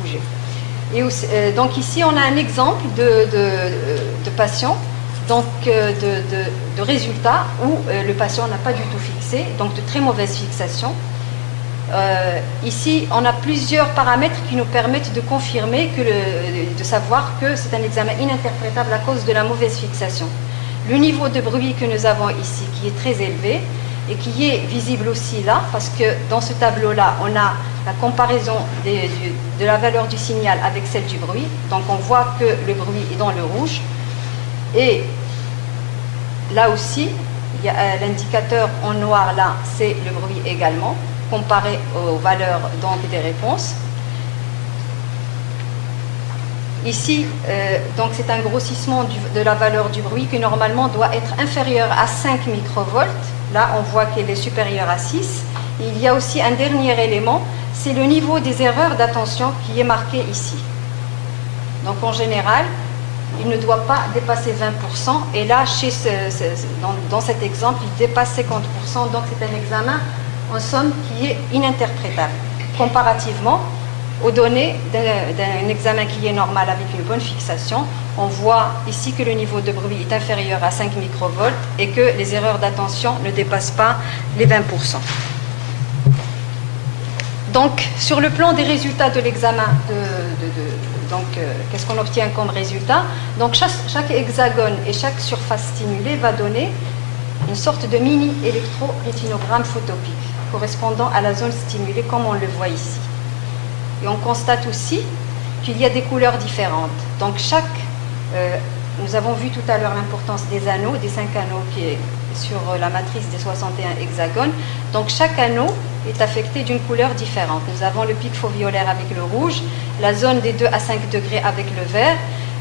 bouger. Et aussi, donc ici, on a un exemple de patient, donc de résultat où le patient n'a pas du tout fixé, donc de très mauvaise fixation. Ici, on a plusieurs paramètres qui nous permettent de confirmer, de savoir que c'est un examen ininterprétable à cause de la mauvaise fixation. Le niveau de bruit que nous avons ici, qui est très élevé et qui est visible aussi là, parce que dans ce tableau-là, on a la comparaison de la valeur du signal avec celle du bruit. Donc on voit que le bruit est dans le rouge. Et là aussi, il y a l'indicateur en noir là, c'est le bruit également, comparé aux valeurs donc des réponses. Ici, donc c'est un grossissement de la valeur du bruit qui normalement doit être inférieur à 5 microvolts. Là, on voit qu'elle est supérieure à 6. Et il y a aussi un dernier élément, c'est le niveau des erreurs d'attention qui est marqué ici. Donc en général, il ne doit pas dépasser 20%. Et là, dans cet exemple, il dépasse 50%. Donc c'est un examen, en somme, qui est ininterprétable. Comparativement aux données d'un examen qui est normal avec une bonne fixation, on voit ici que le niveau de bruit est inférieur à 5 microvolts et que les erreurs d'attention ne dépassent pas les 20%. Donc, sur le plan des résultats de l'examen, qu'est-ce qu'on obtient comme résultat? Donc, chaque hexagone et chaque surface stimulée va donner une sorte de mini-électrorétinogramme photopique correspondant à la zone stimulée comme on le voit ici. Et on constate aussi qu'il y a des couleurs différentes. Donc nous avons vu tout à l'heure l'importance des anneaux, des 5 anneaux qui est sur la matrice des 61 hexagones. Donc chaque anneau est affecté d'une couleur différente. Nous avons le pic foveolaire avec le rouge, la zone des 2 à 5 degrés avec le vert,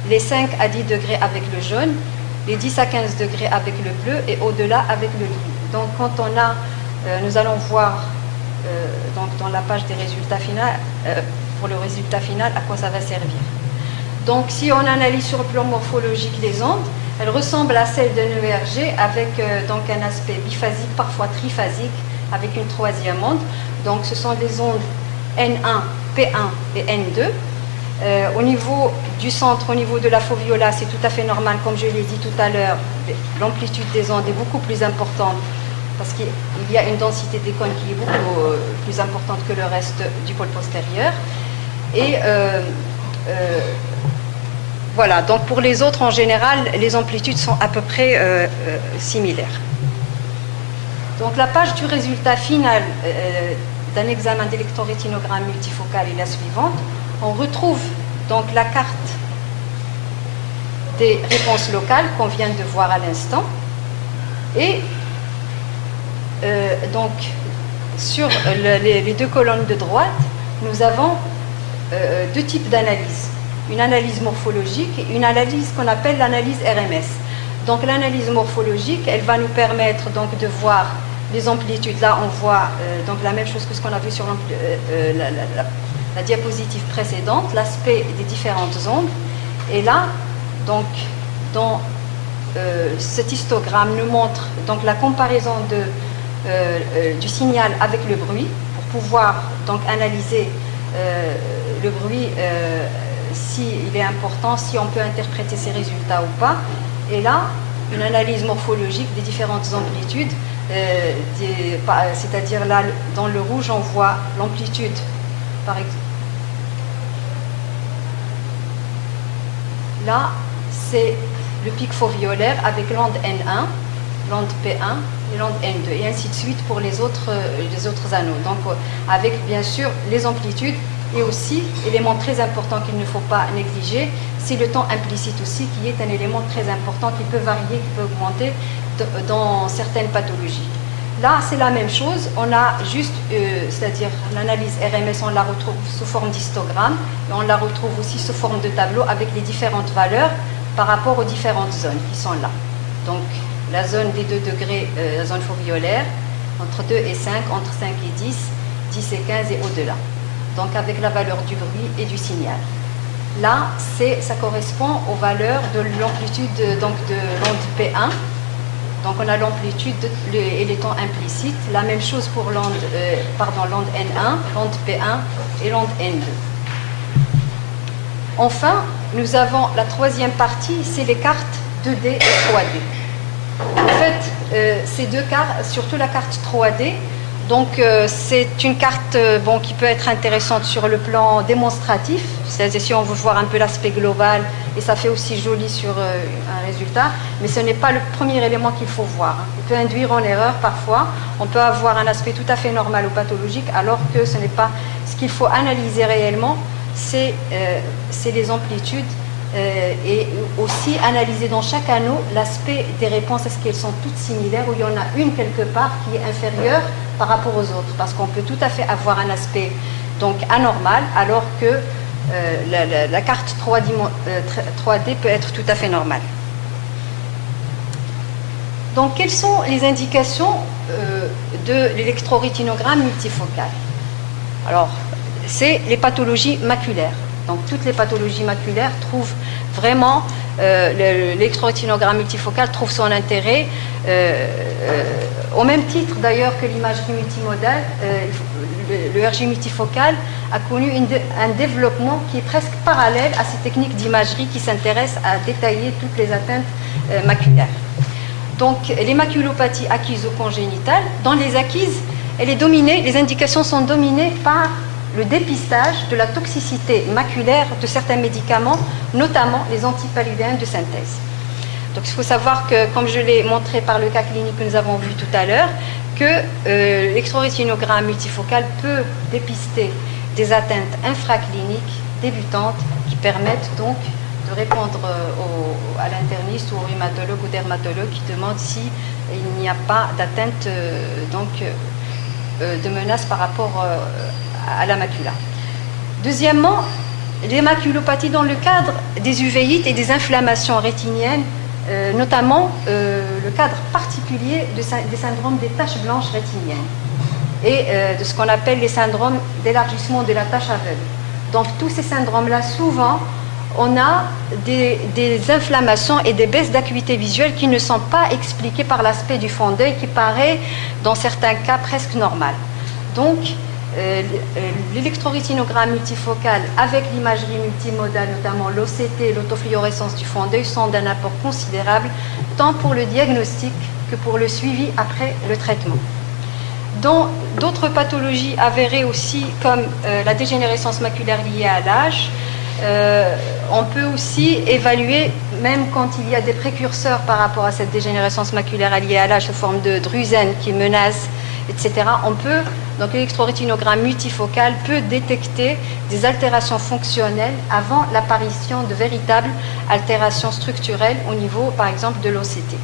les 5 à 10 degrés avec le jaune les 10 à 15 degrés avec le bleu et au-delà avec le gris. Donc quand on a, nous allons voir donc dans la page des résultats finaux, pour le résultat final, à quoi ça va servir. Donc si on analyse sur le plan morphologique les ondes, elles ressemblent à celles d'un ERG avec donc un aspect biphasique, parfois triphasique, avec une troisième onde. Donc ce sont des ondes N1, P1 et N2. Au niveau du centre, au niveau de la foviola, c'est tout à fait normal, comme je l'ai dit tout à l'heure, l'amplitude des ondes est beaucoup plus importante parce qu'il y a une densité des cônes qui est beaucoup plus importante que le reste du pôle postérieur. Et voilà, donc pour les autres, en général, les amplitudes sont à peu près similaires. Donc la page du résultat final d'un examen d'électrorétinogramme multifocal est la suivante. On retrouve donc la carte des réponses locales qu'on vient de voir à l'instant. Et donc, sur les deux colonnes de droite, nous avons deux types d'analyse. Une analyse morphologique et une analyse qu'on appelle l'analyse RMS. Donc l'analyse morphologique, elle va nous permettre donc de voir les amplitudes. Là, on voit donc la même chose que ce qu'on a vu sur la diapositive précédente, l'aspect des différentes ondes. Et là, donc, dans cet histogramme nous montre donc la comparaison du signal avec le bruit pour pouvoir donc analyser le bruit, s'il est important, si on peut interpréter ses résultats ou pas. Et là, une analyse morphologique des différentes amplitudes, c'est-à-dire là, dans le rouge, on voit l'amplitude, par exemple. Là, c'est le pic foveolaire avec l'onde N1, l'onde P1 et l'onde N2, et ainsi de suite pour les autres anneaux. Donc, avec bien sûr les amplitudes et aussi, élément très important qu'il ne faut pas négliger, c'est le temps implicite aussi, qui est un élément très important qui peut varier, qui peut augmenter dans certaines pathologies. Là, c'est la même chose. On a juste, c'est-à-dire l'analyse RMS, on la retrouve sous forme d'histogramme et on la retrouve aussi sous forme de tableau avec les différentes valeurs par rapport aux différentes zones qui sont là. Donc, la zone des 2 degrés, la zone foveolaire, entre 2 et 5, entre 5 et 10, 10 et 15 et au-delà. Donc, avec la valeur du bruit et du signal. Là, ça correspond aux valeurs de l'amplitude de l'onde P1. Donc, on a l'amplitude et les temps implicites. La même chose pour l'onde N1, l'onde P1 et l'onde N2. Enfin, nous avons la troisième partie, c'est les cartes 2D et 3D. En fait, ces deux cartes, surtout la carte 3D, donc c'est une carte qui peut être intéressante sur le plan démonstratif, c'est-à-dire si on veut voir un peu l'aspect global, et ça fait aussi joli sur un résultat, mais ce n'est pas le premier élément qu'il faut voir. Il peut induire en erreur parfois, on peut avoir un aspect tout à fait normal ou pathologique, alors que ce n'est pas ce qu'il faut analyser réellement, c'est les amplitudes et aussi analyser dans chaque anneau l'aspect des réponses, est-ce qu'elles sont toutes similaires ou il y en a une quelque part qui est inférieure par rapport aux autres, parce qu'on peut tout à fait avoir un aspect donc anormal alors que la carte 3D peut être tout à fait normale. Donc quelles sont les indications de l'électrorétinogramme multifocal? Alors, c'est les pathologies maculaires. Donc toutes les pathologies maculaires trouvent vraiment, l'électrorétinogramme multifocal trouve son intérêt, au même titre d'ailleurs que l'imagerie multimodale. Le RG multifocal a connu un développement qui est presque parallèle à ces techniques d'imagerie qui s'intéressent à détailler toutes les atteintes maculaires. Donc les maculopathies acquises ou congénitales, dans les acquises, les indications sont dominées par le dépistage de la toxicité maculaire de certains médicaments, notamment les antipaludéens de synthèse. Donc il faut savoir que, comme je l'ai montré par le cas clinique que nous avons vu tout à l'heure, que l'électrorétinogramme multifocal peut dépister des atteintes infracliniques débutantes qui permettent donc de répondre à l'interniste ou au rhumatologue ou dermatologue qui demande s'il n'y a pas d'atteinte de menace par rapport à la macula. Deuxièmement, les maculopathies dans le cadre des uvéites et des inflammations rétiniennes notamment le cadre particulier des syndromes des taches blanches rétiniennes et de ce qu'on appelle les syndromes d'élargissement de la tache aveugle. Donc tous ces syndromes-là, souvent, on a des inflammations et des baisses d'acuité visuelle qui ne sont pas expliquées par l'aspect du fond d'œil qui paraît, dans certains cas, presque normal. Donc, l'électrorétinogramme multifocal avec l'imagerie multimodale, notamment l'OCT et l'autofluorescence du fond d'œil, sont d'un apport considérable, tant pour le diagnostic que pour le suivi après le traitement. Dans d'autres pathologies avérées aussi, comme la dégénérescence maculaire liée à l'âge, on peut aussi évaluer, même quand il y a des précurseurs par rapport à cette dégénérescence maculaire liée à l'âge sous forme de drusène qui menace, etc. Donc l'électrorétinogramme multifocal peut détecter des altérations fonctionnelles avant l'apparition de véritables altérations structurelles au niveau, par exemple, de l'OCT.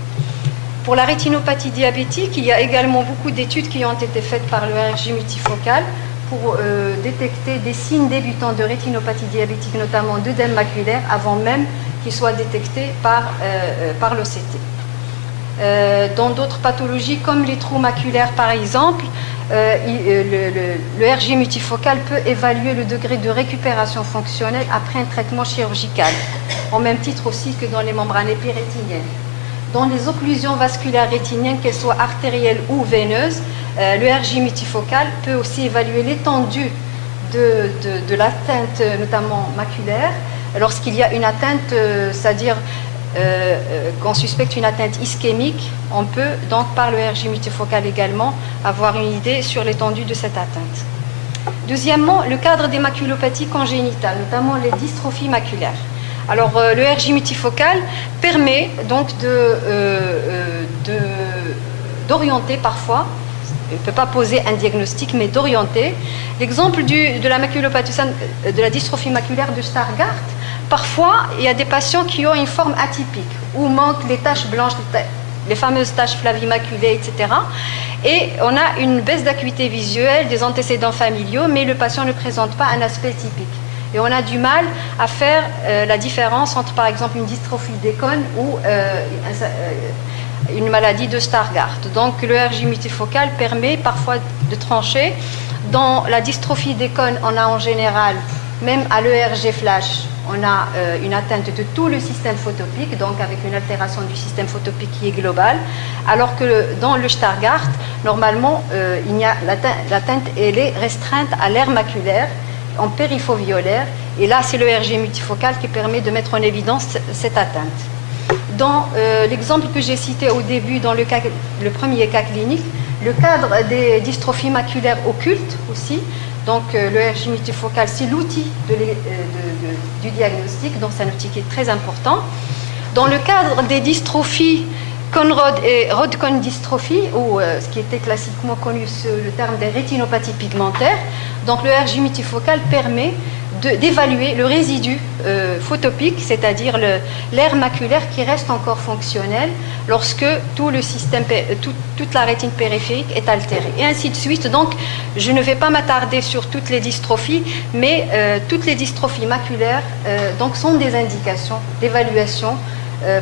Pour la rétinopathie diabétique, il y a également beaucoup d'études qui ont été faites par l'ERG multifocal pour détecter des signes débutants de rétinopathie diabétique, notamment d'œdème maculaire, avant même qu'ils soient détectés par l'OCT. Dans d'autres pathologies, comme les trous maculaires par exemple, le RG multifocal peut évaluer le degré de récupération fonctionnelle après un traitement chirurgical, au même titre aussi que dans les membranes épirétiniennes. Dans les occlusions vasculaires rétiniennes, qu'elles soient artérielles ou veineuses, le RG multifocal peut aussi évaluer l'étendue de l'atteinte, notamment maculaire, lorsqu'il y a une atteinte, c'est-à-dire qu'on suspecte une atteinte ischémique, on peut donc par le RG multifocal également avoir une idée sur l'étendue de cette atteinte. Deuxièmement, le cadre des maculopathies congénitales, notamment les dystrophies maculaires. Alors le RG multifocal permet donc d'orienter parfois, il ne peut pas poser un diagnostic, mais d'orienter. L'exemple de la maculopathie, de la dystrophie maculaire de Stargardt, parfois, il y a des patients qui ont une forme atypique, où manquent les taches blanches, les fameuses taches flavimaculées, etc. Et on a une baisse d'acuité visuelle, des antécédents familiaux, mais le patient ne présente pas un aspect typique. Et on a du mal à faire la différence entre, par exemple, une dystrophie des cônes ou une maladie de Stargardt. Donc, le RG multifocal permet parfois de trancher. Dans la dystrophie des cônes, on a en général, même à l'ERG flash, on a une atteinte de tout le système photopique, donc avec une altération du système photopique qui est globale, alors que dans le Stargardt, normalement, l'atteinte elle est restreinte à l'aire maculaire, en périfoviolaire, et là, c'est le RG multifocal qui permet de mettre en évidence cette atteinte. Dans l'exemple que j'ai cité au début, dans le premier cas clinique, le cadre des dystrophies maculaires occultes aussi, donc le RG multifocal, c'est l'outil du diagnostic, donc c'est un outil qui est très important. Dans le cadre des dystrophies Conrod et Rod-Cone dystrophie, ou ce qui était classiquement connu sous le terme des rétinopathies pigmentaires, donc le RG multifocal permet d'évaluer le résidu photopique, c'est-à-dire l'aire maculaire qui reste encore fonctionnelle lorsque tout le système, toute la rétine périphérique est altérée, et ainsi de suite. Donc, je ne vais pas m'attarder sur toutes les dystrophies, mais toutes les dystrophies maculaires donc, sont des indications d'évaluation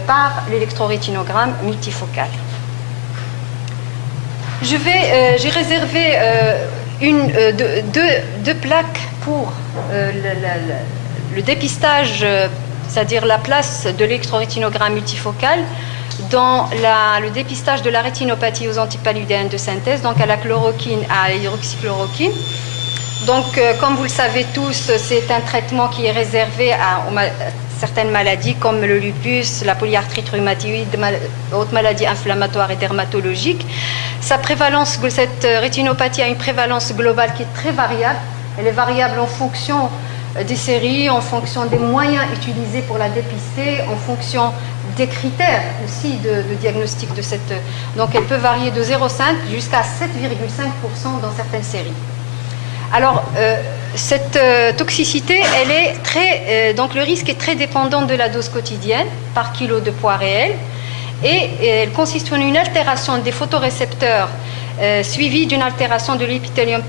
par l'électrorétinogramme multifocal. J'ai réservé deux plaques pour le dépistage, c'est-à-dire la place de l'électrorétinogramme multifocal dans le dépistage de la rétinopathie aux antipaludéennes de synthèse, donc à la chloroquine, à l'hydroxychloroquine. Donc, comme vous le savez tous, c'est un traitement qui est réservé à certaines maladies comme le lupus, la polyarthrite rhumatoïde, d'autres maladies inflammatoires et dermatologiques. Cette rétinopathie a une prévalence globale qui est très variable. Elle est variable en fonction des séries, en fonction des moyens utilisés pour la dépister, en fonction des critères aussi de diagnostic de cette... Donc elle peut varier de 0,5 jusqu'à 7,5% dans certaines séries. Alors, cette toxicité, elle est donc le risque est très dépendant de la dose quotidienne par kilo de poids réel, et elle consiste en une altération des photorécepteurs suivie d'une altération de l'épithélium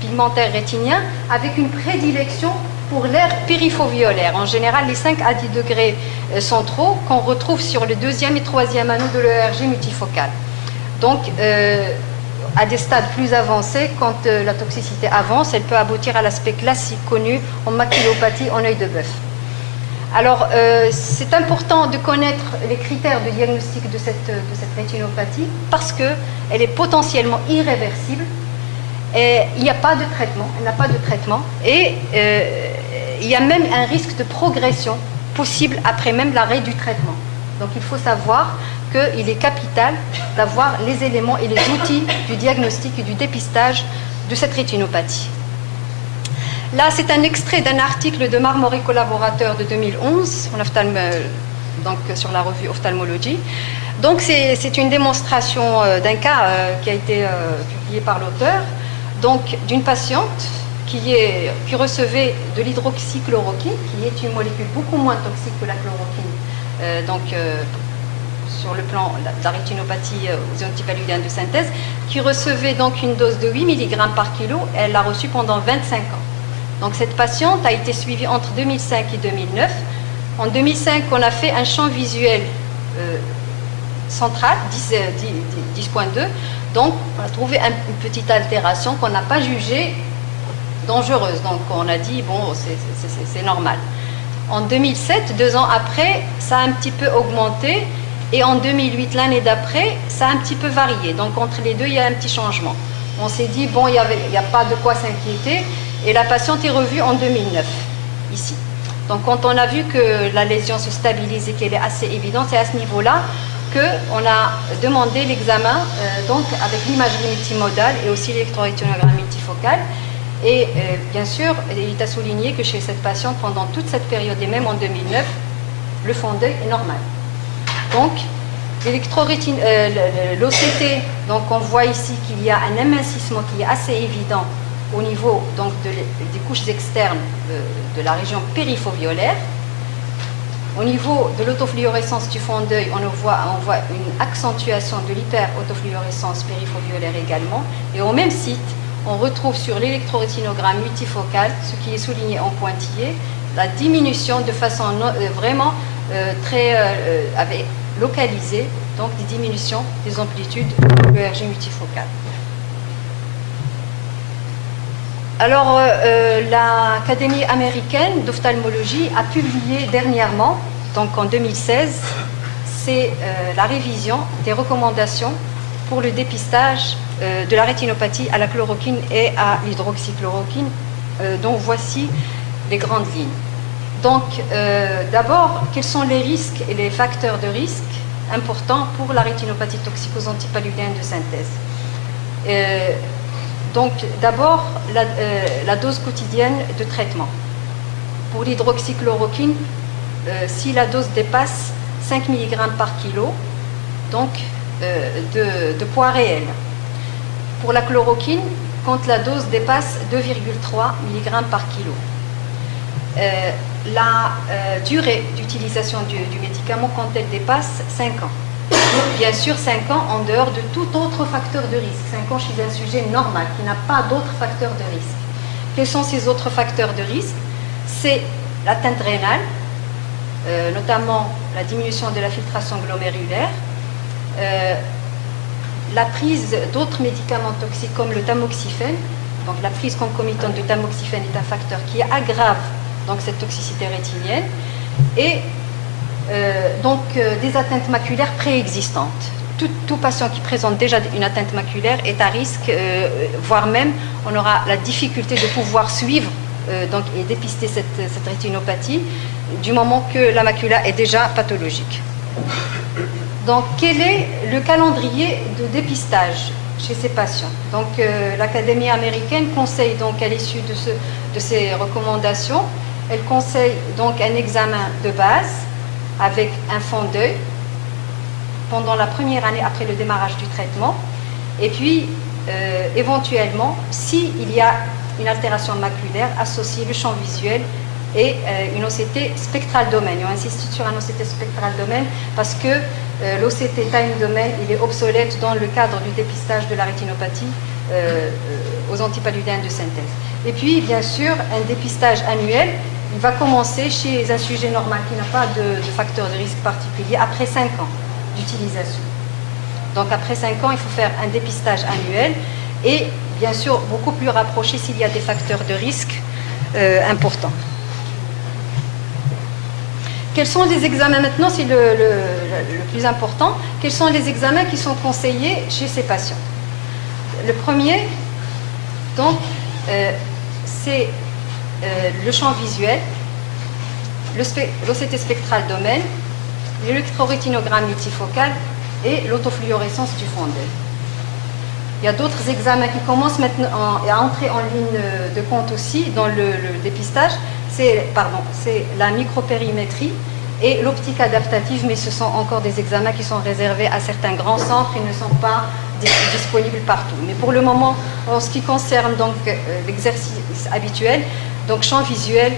pigmentaire rétinien avec une prédilection pour l'aire périphoviolaire. En général, les 5 à 10 degrés centraux qu'on retrouve sur le 2e et 3e anneau de l'ERG multifocal. Donc, à des stades plus avancés, quand la toxicité avance, elle peut aboutir à l'aspect classique connu en maculopathie en œil de bœuf. Alors, c'est important de connaître les critères de diagnostic de cette rétinopathie parce qu'elle est potentiellement irréversible et il n'y a pas de traitement, elle n'a pas de traitement et il y a même un risque de progression possible après même l'arrêt du traitement. Donc, il faut savoir qu'il est capital d'avoir les éléments et les outils du diagnostic et du dépistage de cette rétinopathie. Là, c'est un extrait d'un article de Marmor et collaborateurs de 2011 donc, sur la revue Ophthalmology. Donc, c'est une démonstration d'un cas qui a été publié par l'auteur, donc d'une patiente qui recevait de l'hydroxychloroquine, qui est une molécule beaucoup moins toxique que la chloroquine, sur le plan de la rétinopathie aux antipaludéens de synthèse, qui recevait donc une dose de 8 mg par kilo. Elle l'a reçue pendant 25 ans. Donc cette patiente a été suivie entre 2005 et 2009. En 2005, on a fait un champ visuel central, 10.2. Donc on a trouvé une petite altération qu'on n'a pas jugée dangereuse. Donc on a dit, bon, c'est normal. En 2007, 2 ans après, ça a un petit peu augmenté. Et en 2008, l'année d'après, ça a un petit peu varié. Donc entre les deux, il y a un petit changement. On s'est dit, bon, il n'y a pas de quoi s'inquiéter. Et la patiente est revue en 2009, ici. Donc quand on a vu que la lésion se stabilise et qu'elle est assez évidente, c'est à ce niveau-là qu'on a demandé l'examen donc avec l'imagerie multimodale et aussi l'électrorétinogramme multifocal. Et bien sûr, il est à souligner que chez cette patiente, pendant toute cette période et même en 2009, le fond d'œil est normal. Donc, l'OCT, donc on voit ici qu'il y a un amincissement qui est assez évident au niveau donc, des couches externes de la région périphoviolaire. Au niveau de l'autofluorescence du fond d'œil, on voit une accentuation de l'hyper-autofluorescence périphoviolaire également. Et au même site, on retrouve sur l'électrorétinogramme multifocal, ce qui est souligné en pointillé, la diminution de façon vraiment très localisée, donc des diminutions des amplitudes de l'ERG multifocal. Alors, l'Académie américaine d'ophtalmologie a publié dernièrement, donc en 2016, c'est la révision des recommandations pour le dépistage de la rétinopathie à la chloroquine et à l'hydroxychloroquine, dont voici les grandes lignes. Donc, d'abord, quels sont les risques et les facteurs de risque importants pour la rétinopathie toxique aux antipaludéens de synthèse? Donc, d'abord, la dose quotidienne de traitement. Pour l'hydroxychloroquine, si la dose dépasse 5 mg par kilo, donc de poids réel. Pour la chloroquine, quand la dose dépasse 2,3 mg par kilo. La durée d'utilisation du médicament quand elle dépasse 5 ans. Bien sûr, 5 ans en dehors de tout autre facteur de risque. 5 ans chez un sujet normal qui n'a pas d'autres facteurs de risque. Quels sont ces autres facteurs de risque? C'est l'atteinte rénale, notamment la diminution de la filtration glomérulaire, la prise d'autres médicaments toxiques comme le tamoxifène. Donc la prise concomitante de tamoxifène est un facteur qui aggrave donc, cette toxicité rétinienne. Et des atteintes maculaires préexistantes. Tout patient qui présente déjà une atteinte maculaire est à risque, voire même on aura la difficulté de pouvoir suivre et dépister cette rétinopathie du moment que la macula est déjà pathologique. Donc quel est le calendrier de dépistage chez ces patients? Donc l'Académie américaine conseille donc à l'issue de ces recommandations, elle conseille donc un examen de base avec un fond d'œil pendant la première année après le démarrage du traitement. Et puis, éventuellement, s'il y a une altération maculaire, associer le champ visuel et une OCT spectral domaine. On insiste sur un OCT spectral domaine parce que l'OCT time domaine, il est obsolète dans le cadre du dépistage de la rétinopathie aux antipaludéens de synthèse. Et puis, bien sûr, un dépistage annuel, il va commencer chez un sujet normal qui n'a pas de facteur de risque particulier après 5 ans d'utilisation. Donc, après 5 ans, il faut faire un dépistage annuel et, bien sûr, beaucoup plus rapproché s'il y a des facteurs de risque importants. Quels sont les examens maintenant? C'est le plus important. Quels sont les examens qui sont conseillés chez ces patients? Le premier, donc, c'est le champ visuel, l'OCT spectral domaine, l'électrorétinogramme multifocal et l'autofluorescence du fond d'œil. Il y a d'autres examens qui commencent maintenant à entrer en ligne de compte aussi dans le dépistage. C'est la micropérimétrie et l'optique adaptative, mais ce sont encore des examens qui sont réservés à certains grands centres, ils ne sont pas disponibles partout. Mais pour le moment, en ce qui concerne donc l'exercice habituel, donc champ visuel,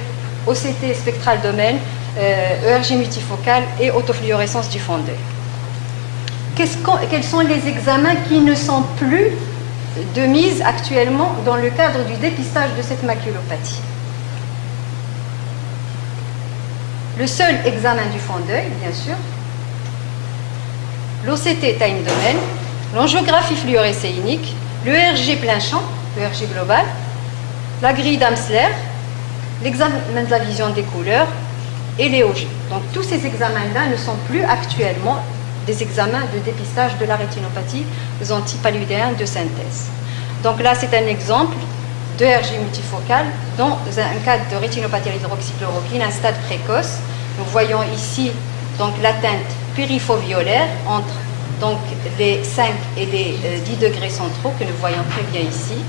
OCT spectral domaine, ERG multifocal et autofluorescence du fond d'œil. Quels sont les examens qui ne sont plus de mise actuellement dans le cadre du dépistage de cette maculopathie? Le seul examen du fond d'œil, bien sûr, l'OCT time domaine, l'angiographie fluorescéinique, l'ERG plein champ, l'ERG global, la grille d'Amsler, l'examen de la vision des couleurs et l'EOG. Donc tous ces examens-là ne sont plus actuellement des examens de dépistage de la rétinopathie aux antipaludéens de synthèse. Donc là, c'est un exemple d'ERG multifocal dans un cas de rétinopathie à l'hydroxychloroquine, un stade précoce. Nous voyons ici donc l'atteinte périfoviolaire entre donc, les 5 et les 10 degrés centraux que nous voyons très bien ici.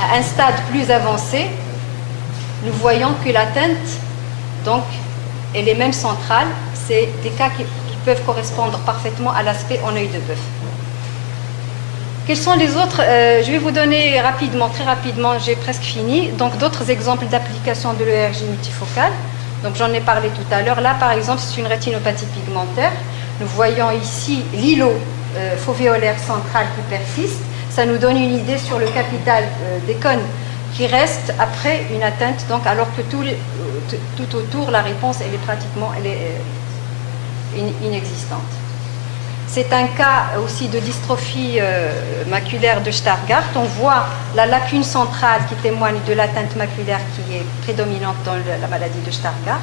À un stade plus avancé, nous voyons que l'atteinte donc, elle est même centrale. C'est des cas qui peuvent correspondre parfaitement à l'aspect en œil de bœuf. Quels sont les autres? Je vais vous donner rapidement, très rapidement, j'ai presque fini, donc d'autres exemples d'application de l'ERG multifocal. Donc j'en ai parlé tout à l'heure. Là, par exemple, c'est une rétinopathie pigmentaire. Nous voyons ici l'îlot fovéolaire central qui persiste. Ça nous donne une idée sur le capital des cônes qui reste après une atteinte, donc alors que tout autour, la réponse, elle est inexistante. C'est un cas aussi de dystrophie maculaire de Stargardt. On voit la lacune centrale qui témoigne de l'atteinte maculaire qui est prédominante dans la maladie de Stargardt.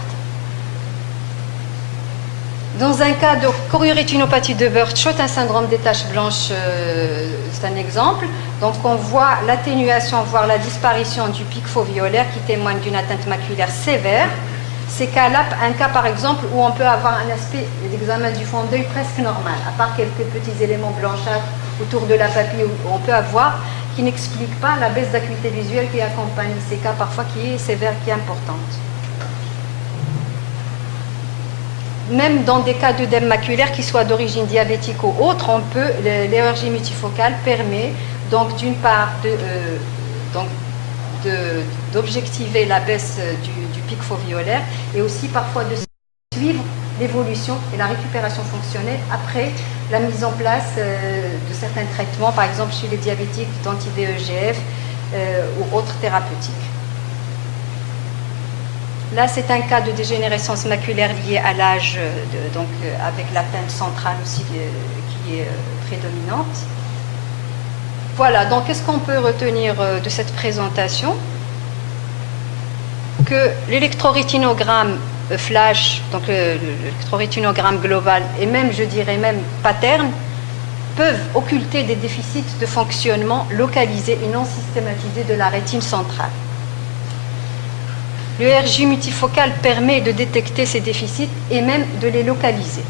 Dans un cas de choriorétinopathie de Birdshot, un syndrome des taches blanches, c'est un exemple. Donc on voit l'atténuation, voire la disparition du pic fovéolaire qui témoigne d'une atteinte maculaire sévère. Ces cas-là, un cas par exemple où on peut avoir un aspect d'examen du fond d'œil presque normal, à part quelques petits éléments blanchâtres autour de la papille où on peut avoir, qui n'explique pas la baisse d'acuité visuelle qui accompagne ces cas parfois qui est sévère, qui est importante. Même dans des cas d'œdème maculaire qui soient d'origine diabétique ou autre, on peut, l'ERG multifocal permet donc d'une part d'objectiver la baisse du pic fovéolaire et aussi parfois de suivre l'évolution et la récupération fonctionnelle après la mise en place de certains traitements, par exemple chez les diabétiques d'anti-VEGF ou autres thérapeutiques. Là, c'est un cas de dégénérescence maculaire liée à l'âge, donc avec l'atteinte centrale aussi qui est prédominante. Voilà, donc qu'est-ce qu'on peut retenir de cette présentation? Que l'électrorétinogramme flash, donc l'électrorétinogramme global et même, je dirais même pattern, peuvent occulter des déficits de fonctionnement localisés et non systématisés de la rétine centrale. L'ERG multifocal permet de détecter ces déficits et même de les localiser.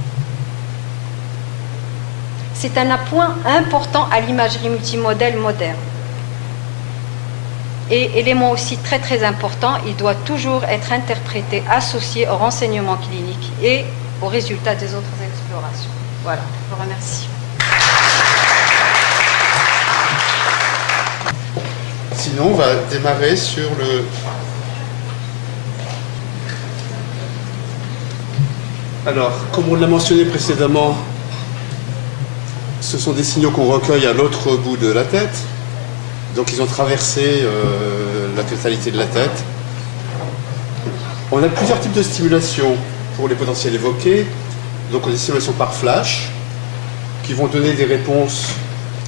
C'est un appoint important à l'imagerie multimodèle moderne. Et élément aussi très très important, il doit toujours être interprété, associé aux renseignements cliniques et aux résultats des autres explorations. Voilà, je vous remercie. Sinon, on va démarrer sur le... Alors, comme on l'a mentionné précédemment, ce ce sont des signaux qu'on recueille à l'autre bout de la tête. Donc ils ont traversé la totalité de la tête. On a plusieurs types de stimulation pour les potentiels évoqués. Donc on a des stimulations par flash, qui vont donner des réponses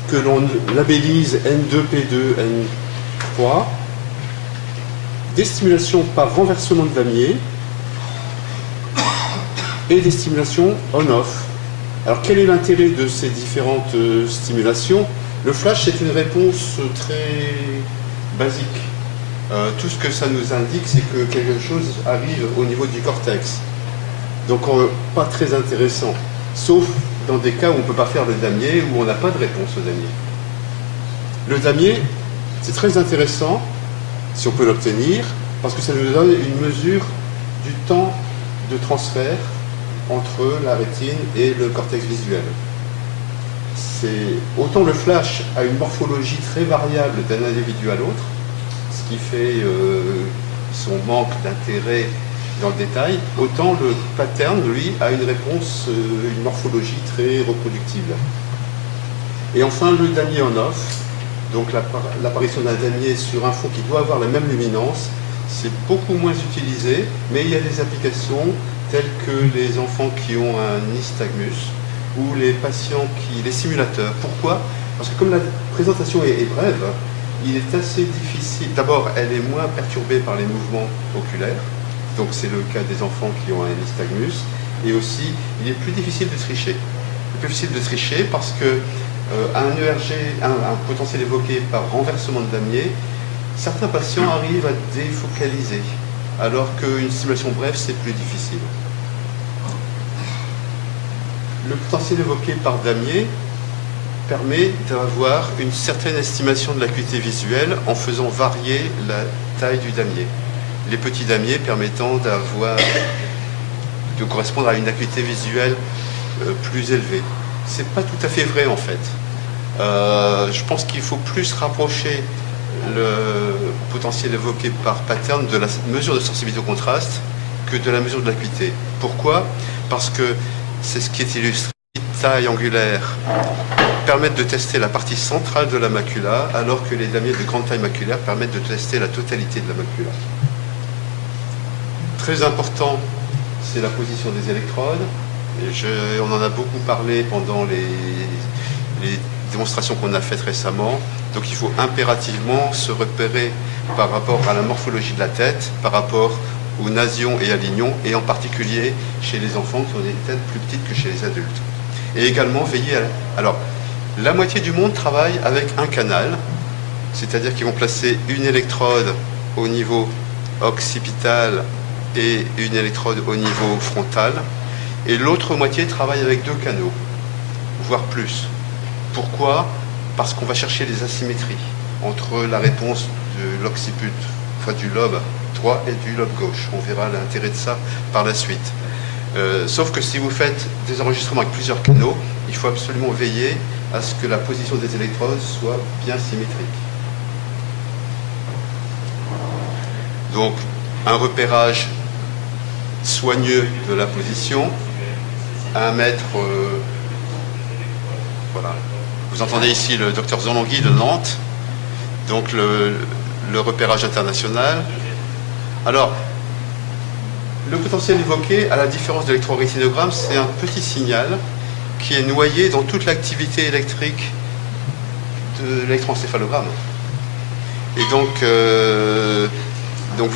que l'on labellise N2, P2, N3. Des stimulations par renversement de damier et des stimulations on-off. Alors quel est l'intérêt de ces différentes stimulations? Le flash, c'est une réponse très basique. Tout ce que ça nous indique, c'est que quelque chose arrive au niveau du cortex. Donc pas très intéressant, sauf dans des cas où on ne peut pas faire le damier, où on n'a pas de réponse au damier. Le damier, c'est très intéressant, si on peut l'obtenir, parce que ça nous donne une mesure du temps de transfert entre la rétine et le cortex visuel. Autant le flash a une morphologie très variable d'un individu à l'autre, ce qui fait son manque d'intérêt dans le détail, autant le pattern, lui, a une réponse, une morphologie très reproductible. Et enfin, le damier on-off, donc l'apparition d'un damier sur un fond qui doit avoir la même luminance, c'est beaucoup moins utilisé, mais il y a des applications telles que les enfants qui ont un nystagmus ou les patients les simulateurs. Pourquoi? Parce que comme la présentation est brève, il est assez difficile. D'abord, elle est moins perturbée par les mouvements oculaires, donc c'est le cas des enfants qui ont un nystagmus, et aussi, il est plus difficile de tricher. Plus difficile de tricher parce que un ERG, un potentiel évoqué par renversement de damier, certains patients arrivent à défocaliser, alors qu'une stimulation brève, c'est plus difficile. Le potentiel évoqué par damier permet d'avoir une certaine estimation de l'acuité visuelle en faisant varier la taille du damier. Les petits damiers permettant de correspondre à une acuité visuelle plus élevée. C'est pas tout à fait vrai en fait. Je pense qu'il faut plus rapprocher le potentiel évoqué par pattern de la mesure de sensibilité au contraste que de la mesure de l'acuité. Pourquoi? Parce que c'est ce qui est illustré. Taille angulaire permettent de tester la partie centrale de la macula, alors que les damiers de grande taille maculaire permettent de tester la totalité de la macula. Très important, c'est la position des électrodes. Et on en a beaucoup parlé pendant les démonstrations qu'on a faites récemment. Donc il faut impérativement se repérer par rapport à la morphologie de la tête, par rapport aux nasions et à l'ignons, et en particulier chez les enfants qui ont des têtes plus petites que chez les adultes. Et également veiller à... Alors, la moitié du monde travaille avec un canal, c'est-à-dire qu'ils vont placer une électrode au niveau occipital et une électrode au niveau frontal, et l'autre moitié travaille avec 2 canaux, voire plus. Pourquoi? Parce qu'on va chercher les asymétries entre la réponse de l'occiput, enfin du lobe droit et du lobe gauche. On verra l'intérêt de ça par la suite. Sauf que si vous faites des enregistrements avec plusieurs canaux, il faut absolument veiller à ce que la position des électrodes soit bien symétrique. Donc, un repérage soigneux de la position, 1 mètre, voilà. Vous entendez ici le docteur Zolonghi de Nantes, donc le repérage international. Alors, le potentiel évoqué, à la différence de l'électrorétinogramme, c'est un petit signal qui est noyé dans toute l'activité électrique de l'électroencéphalogramme. Et donc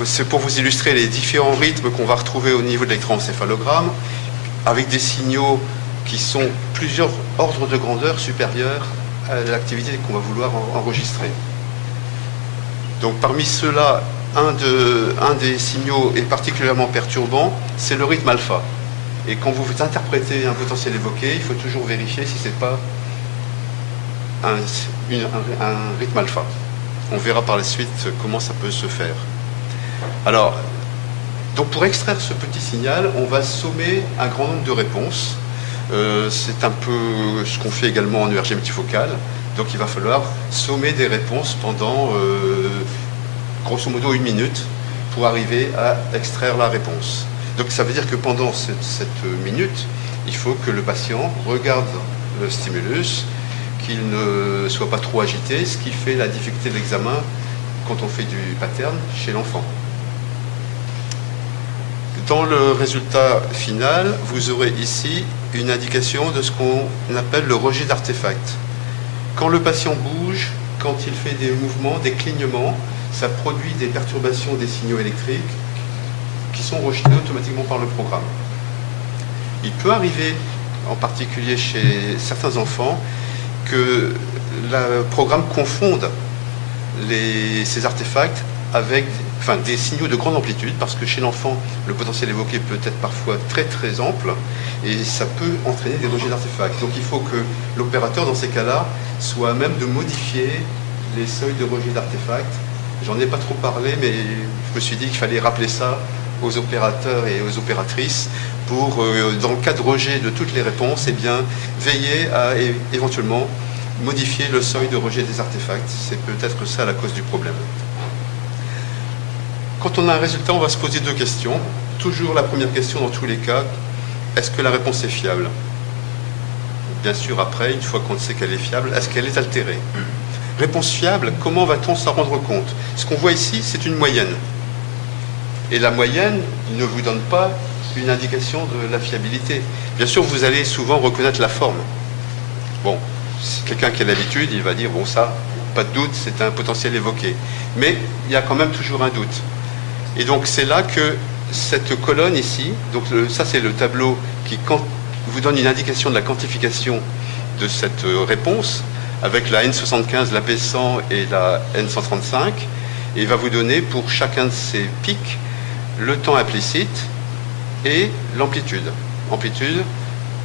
c'est pour vous illustrer les différents rythmes qu'on va retrouver au niveau de l'électroencéphalogramme, avec des signaux qui sont plusieurs ordres de grandeur supérieurs à l'activité qu'on va vouloir enregistrer. Donc parmi ceux-là, un des signaux est particulièrement perturbant, c'est le rythme alpha. Et quand vous interprétez un potentiel évoqué, il faut toujours vérifier si ce n'est pas un rythme alpha. On verra par la suite comment ça peut se faire. Alors, donc pour extraire ce petit signal, on va sommer un grand nombre de réponses. C'est un peu ce qu'on fait également en ERG multifocal. Donc il va falloir sommer des réponses pendant grosso modo 1 minute pour arriver à extraire la réponse. Donc ça veut dire que pendant cette minute, il faut que le patient regarde le stimulus qu'il ne soit pas trop agité, ce qui fait la difficulté de l'examen quand on fait du pattern chez l'enfant. Dans le résultat final, vous aurez ici une indication de ce qu'on appelle le rejet d'artefact. Quand le patient bouge, quand il fait des mouvements, des clignements, ça produit des perturbations des signaux électriques qui sont rejetés automatiquement par le programme. Il peut arriver, en particulier chez certains enfants, que le programme confonde ces artefacts avec des signaux de grande amplitude, parce que chez l'enfant, le potentiel évoqué peut être parfois très très ample, et ça peut entraîner des rejets d'artefacts. Donc il faut que l'opérateur, dans ces cas-là, soit à même de modifier les seuils de rejet d'artefacts. J'en ai pas trop parlé, mais je me suis dit qu'il fallait rappeler ça aux opérateurs et aux opératrices pour, dans le cas de rejet de toutes les réponses, veiller à éventuellement modifier le seuil de rejet des artefacts. C'est peut-être ça la cause du problème. Quand on a un résultat, on va se poser deux questions. Toujours la première question dans tous les cas, est-ce que la réponse est fiable? Bien sûr, après, une fois qu'on sait qu'elle est fiable, est-ce qu'elle est altérée? Réponse fiable, comment va-t-on s'en rendre compte? Ce qu'on voit ici, c'est une moyenne. Et la moyenne ne vous donne pas une indication de la fiabilité. Bien sûr, vous allez souvent reconnaître la forme. Bon, si quelqu'un qui a l'habitude, il va dire, bon ça, pas de doute, c'est un potentiel évoqué. Mais il y a quand même toujours un doute. Et donc c'est là que cette colonne ici, donc ça c'est le tableau qui vous donne une indication de la quantification de cette réponse, avec la N75, la P100 et la N135, et il va vous donner pour chacun de ces pics le temps implicite et l'amplitude. Amplitude,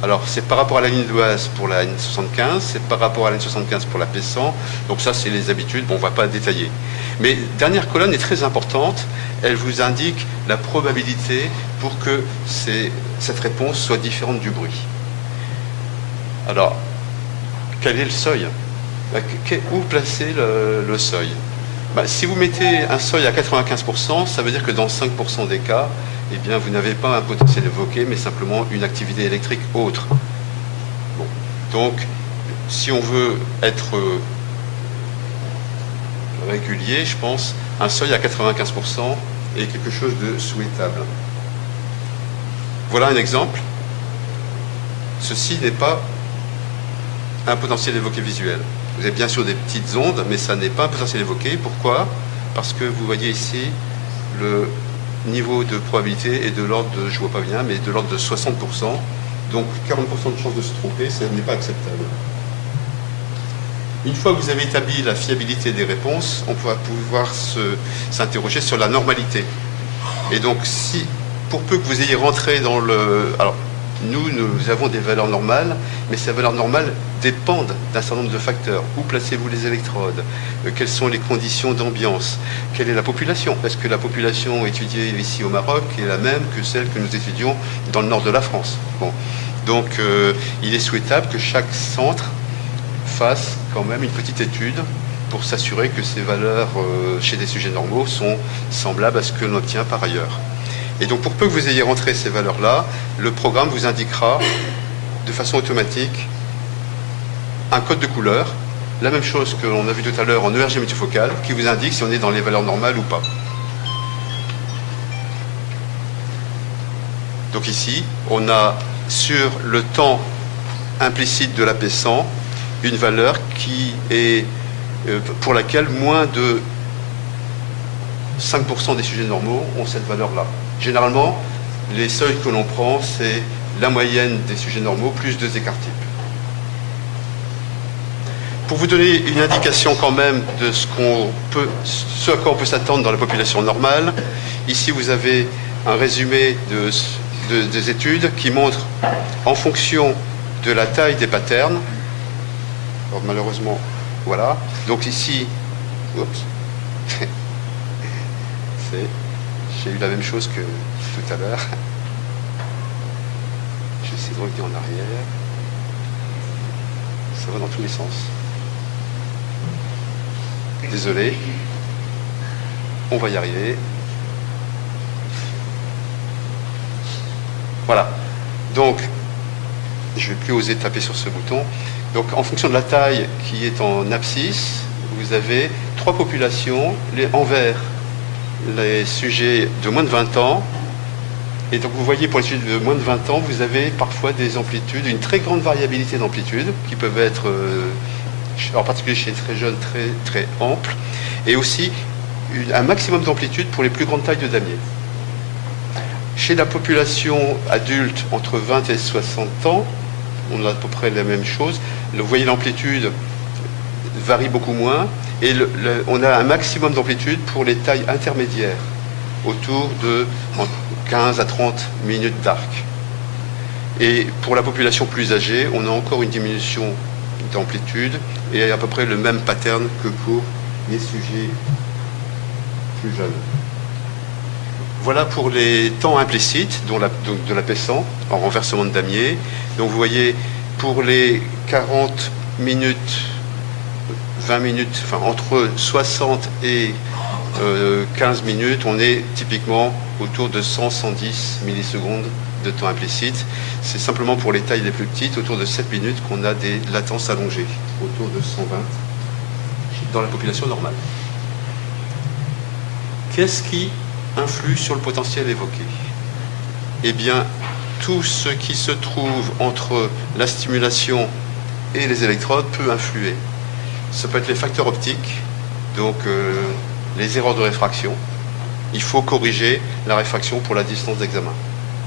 alors c'est par rapport à la ligne de base pour la N75, c'est par rapport à la N75 pour la P100, donc ça c'est les habitudes, bon, on ne va pas détailler. Mais dernière colonne est très importante, elle vous indique la probabilité pour que cette réponse soit différente du bruit. Alors, quel est le seuil? Où placer le seuil? Si vous mettez un seuil à 95%, ça veut dire que dans 5% des cas, eh bien, vous n'avez pas un potentiel évoqué, mais simplement une activité électrique autre. Bon. Donc, si on veut être régulier, je pense, un seuil à 95% est quelque chose de souhaitable. Voilà un exemple. Ceci n'est pas un potentiel évoqué visuel. Vous avez bien sûr des petites ondes, mais ça n'est pas un potentiel évoqué. Pourquoi? Parce que vous voyez ici le niveau de probabilité est de l'ordre de, je ne vois pas bien, mais de l'ordre de 60%. Donc 40% de chance de se tromper, ce n'est pas acceptable. Une fois que vous avez établi la fiabilité des réponses, on va pouvoir s'interroger sur la normalité. Et donc, pour peu que vous ayez rentré dans le... Alors, nous avons des valeurs normales, mais ces valeurs normales dépendent d'un certain nombre de facteurs. Où placez-vous les électrodes? Quelles sont les conditions d'ambiance? Quelle est la population? Est-ce que la population étudiée ici au Maroc est la même que celle que nous étudions dans le nord de la France? Bon. Donc, il est souhaitable que chaque centre fasse quand même une petite étude pour s'assurer que ces valeurs chez des sujets normaux sont semblables à ce que l'on obtient par ailleurs. Et donc pour peu que vous ayez rentré ces valeurs-là, le programme vous indiquera de façon automatique un code de couleur, la même chose que l'on a vu tout à l'heure en ERG multifocal, qui vous indique si on est dans les valeurs normales ou pas. Donc ici, on a sur le temps implicite de la P100 une valeur qui est pour laquelle moins de 5% des sujets normaux ont cette valeur-là. Généralement, les seuils que l'on prend, c'est la moyenne des sujets normaux plus 2 écarts types. Pour vous donner une indication quand même de ce à quoi on peut s'attendre dans la population normale, ici vous avez un résumé des études qui montrent en fonction de la taille des patterns. Alors, malheureusement, voilà. Donc ici, oups, j'ai eu la même chose que tout à l'heure. J'essaie de revenir en arrière. Ça va dans tous les sens. Désolé. On va y arriver. Voilà. Donc, je ne vais plus oser taper sur ce bouton. Donc en fonction de la taille qui est en abscisse, vous avez 3 populations, en vert, les sujets de moins de 20 ans. Et donc vous voyez, pour les sujets de moins de 20 ans, vous avez parfois des amplitudes, une très grande variabilité d'amplitude, qui peuvent être, en particulier chez les très jeunes, très, très amples, et aussi un maximum d'amplitude pour les plus grandes tailles de damier. Chez la population adulte entre 20 et 60 ans, on a à peu près la même chose. Vous voyez, l'amplitude varie beaucoup moins, et on a un maximum d'amplitude pour les tailles intermédiaires, autour de 15 à 30 minutes d'arc. Et pour la population plus âgée, on a encore une diminution d'amplitude et à peu près le même pattern que pour les sujets plus jeunes. Voilà pour les temps implicites, dont de l'apaissant en renversement de damier. Donc vous voyez, pour les 40 minutes, 20 minutes, enfin entre 60 et 15 minutes, on est typiquement autour de 100-110 millisecondes de temps implicite. C'est simplement pour les tailles les plus petites, autour de 7 minutes, qu'on a des latences allongées, autour de 120 dans la population normale. Qu'est-ce qui influe sur le potentiel évoqué? Eh bien, tout ce qui se trouve entre la stimulation et les électrodes peut influer. Ça peut être les facteurs optiques, donc les erreurs de réfraction. Il faut corriger la réfraction pour la distance d'examen,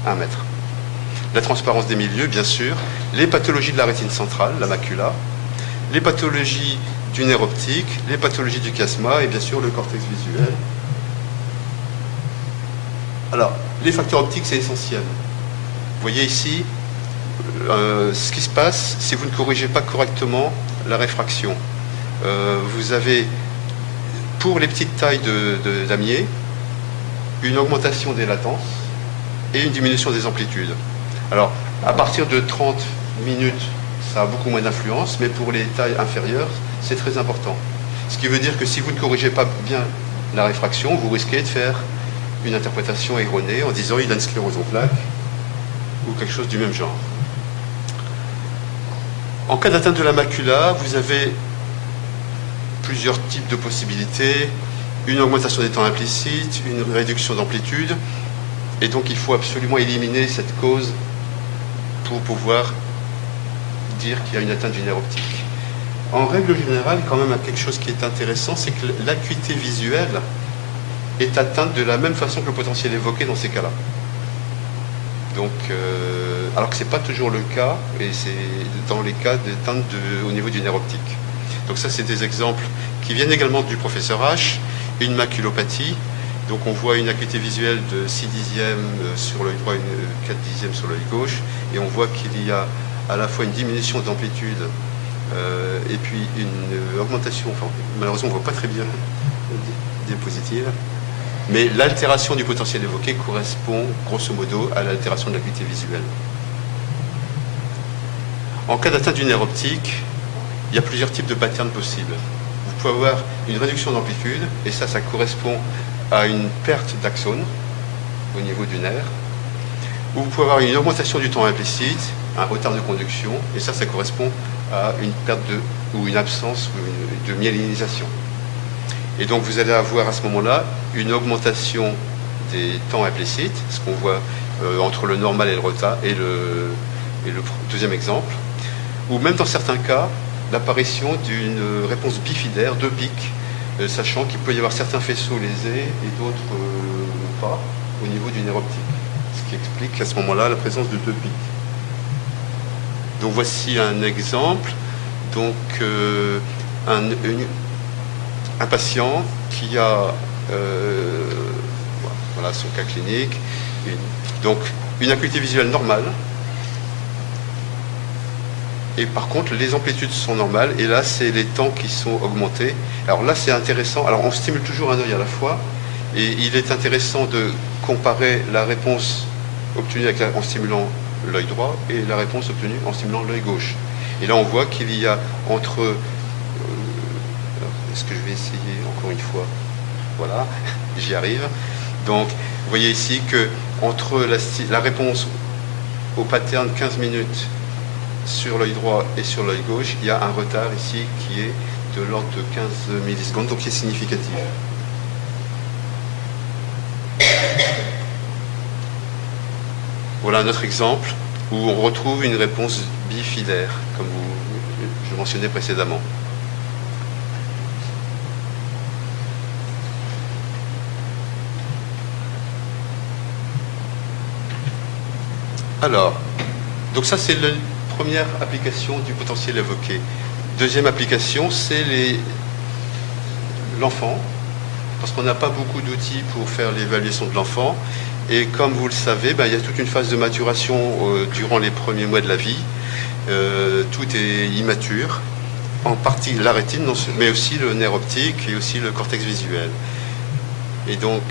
1 mètre. La transparence des milieux, bien sûr. Les pathologies de la rétine centrale, la macula. Les pathologies du nerf optique, les pathologies du chiasma et bien sûr le cortex visuel. Alors, les facteurs optiques, c'est essentiel. Vous voyez ici ce qui se passe si vous ne corrigez pas correctement la réfraction. Vous avez, pour les petites tailles de damier, une augmentation des latences et une diminution des amplitudes. Alors, à partir de 30 minutes, ça a beaucoup moins d'influence, mais pour les tailles inférieures, c'est très important. Ce qui veut dire que si vous ne corrigez pas bien la réfraction, vous risquez de faire une interprétation erronée en disant il a une sclérose en plaques ou quelque chose du même genre. En cas d'atteinte de la macula, vous avez plusieurs types de possibilités, une augmentation des temps implicites, une réduction d'amplitude, et donc il faut absolument éliminer cette cause pour pouvoir dire qu'il y a une atteinte du nerf optique. En règle générale, quand même, quelque chose qui est intéressant, c'est que l'acuité visuelle est atteinte de la même façon que le potentiel évoqué dans ces cas-là. Donc, alors que ce n'est pas toujours le cas, et c'est dans les cas d'atteinte au niveau du nerf optique. Donc ça, c'est des exemples qui viennent également du professeur H, une maculopathie. Donc on voit une acuité visuelle de 6 dixièmes sur l'œil droit, 4 dixièmes sur l'œil gauche, et on voit qu'il y a à la fois une diminution d'amplitude et puis une augmentation, enfin malheureusement on ne voit pas très bien la diapositive, mais l'altération du potentiel évoqué correspond grosso modo à l'altération de l'acuité visuelle. En cas d'atteinte du nerf optique, il y a plusieurs types de patterns possibles. Vous pouvez avoir une réduction d'amplitude, et ça correspond à une perte d'axone au niveau du nerf. Ou vous pouvez avoir une augmentation du temps implicite, un retard de conduction, et ça correspond à une perte ou une absence de myélinisation. Et donc vous allez avoir à ce moment-là une augmentation des temps implicites, ce qu'on voit entre le normal et le retard, et le deuxième exemple, ou même dans certains cas, l'apparition d'une réponse bifidaire, 2 pics, sachant qu'il peut y avoir certains faisceaux lésés et d'autres pas au niveau du nerf optique, ce qui explique à ce moment-là la présence de 2 pics. Donc voici un exemple, donc un patient qui a voilà son cas clinique, donc une acuité visuelle normale, et par contre les amplitudes sont normales, et là c'est les temps qui sont augmentés. Alors là c'est intéressant, alors on stimule toujours un œil à la fois, et il est intéressant de comparer la réponse obtenue en stimulant l'œil droit et la réponse obtenue en stimulant l'œil gauche. Et là on voit qu'il y a entre est-ce que je vais essayer encore une fois, voilà, j'y arrive. Donc vous voyez ici que entre la réponse au pattern 15 minutes sur l'œil droit et sur l'œil gauche, il y a un retard ici qui est de l'ordre de 15 millisecondes, donc qui est significatif. Voilà un autre exemple où on retrouve une réponse bifilaire, comme je mentionnais précédemment. Alors, donc ça c'est la première application du potentiel évoqué. Deuxième application, c'est l'enfant, parce qu'on n'a pas beaucoup d'outils pour faire l'évaluation de l'enfant. Et comme vous le savez, il y a toute une phase de maturation durant les premiers mois de la vie. Tout est immature, en partie la rétine, mais aussi le nerf optique et aussi le cortex visuel. Et donc,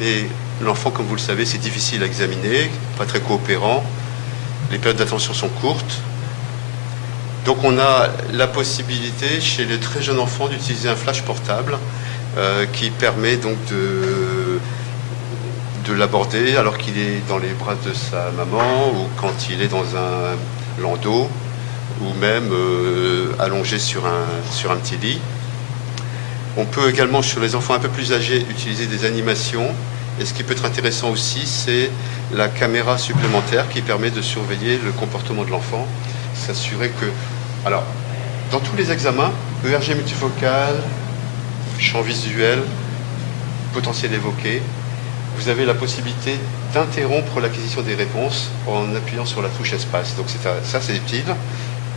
mais l'enfant, comme vous le savez, c'est difficile à examiner, pas très coopérant. Les périodes d'attention sont courtes. Donc on a la possibilité chez les très jeunes enfants d'utiliser un flash portable qui permet donc de l'aborder alors qu'il est dans les bras de sa maman ou quand il est dans un landau ou même allongé sur un petit lit. On peut également, sur les enfants un peu plus âgés, utiliser des animations. Et ce qui peut être intéressant aussi, c'est la caméra supplémentaire qui permet de surveiller le comportement de l'enfant, s'assurer que... Alors, dans tous les examens, ERG multifocal, champ visuel, potentiel évoqué, vous avez la possibilité d'interrompre l'acquisition des réponses en appuyant sur la touche espace. Donc ça, c'est utile,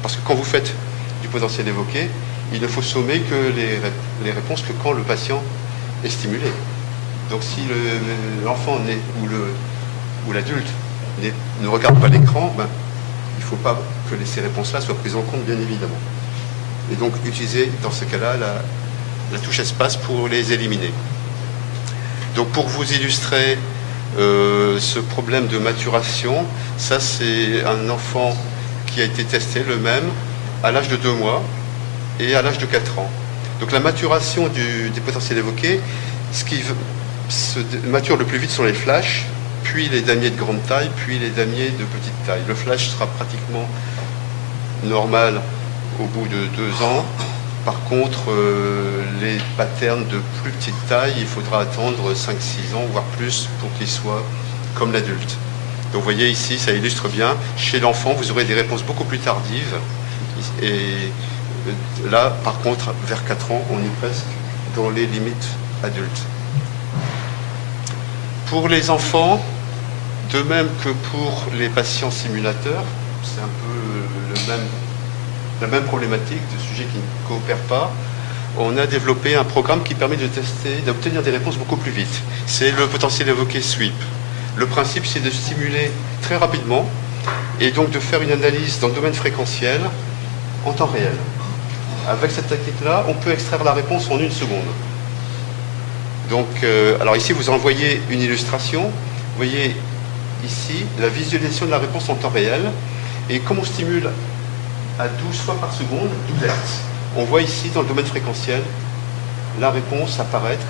parce que quand vous faites du potentiel évoqué, il ne faut sommer que les réponses que quand le patient est stimulé. Donc si l'enfant ou l'adulte ne regarde pas l'écran, il ne faut pas que ces réponses-là soient prises en compte, bien évidemment. Et donc utiliser dans ce cas-là la touche espace pour les éliminer. Donc pour vous illustrer ce problème de maturation, ça c'est un enfant qui a été testé, le même, à l'âge de 2 mois et à l'âge de 4 ans. Donc la maturation des potentiels évoqués, ce qui se mature le plus vite sont les flashs, puis les damiers de grande taille, puis les damiers de petite taille. Le flash sera pratiquement normal au bout de 2 ans. Par contre, les patterns de plus petite taille, il faudra attendre 5-6 ans, voire plus, pour qu'ils soient comme l'adulte. Donc vous voyez ici, ça illustre bien. Chez l'enfant, vous aurez des réponses beaucoup plus tardives. Et là, par contre, vers 4 ans, on est presque dans les limites adultes. Pour les enfants, de même que pour les patients simulateurs, c'est un peu la même problématique de sujets qui ne coopèrent pas. On a développé un programme qui permet d'obtenir des réponses beaucoup plus vite. C'est le potentiel évoqué SWEEP. Le principe, c'est de stimuler très rapidement et donc de faire une analyse dans le domaine fréquentiel en temps réel. Avec cette technique-là, on peut extraire la réponse en 1 seconde. Donc, alors ici, vous envoyez une illustration. Vous voyez ici la visualisation de la réponse en temps réel. Et comme on stimule à 12 fois par seconde, 12 Hz, on voit ici, dans le domaine fréquentiel, la réponse apparaître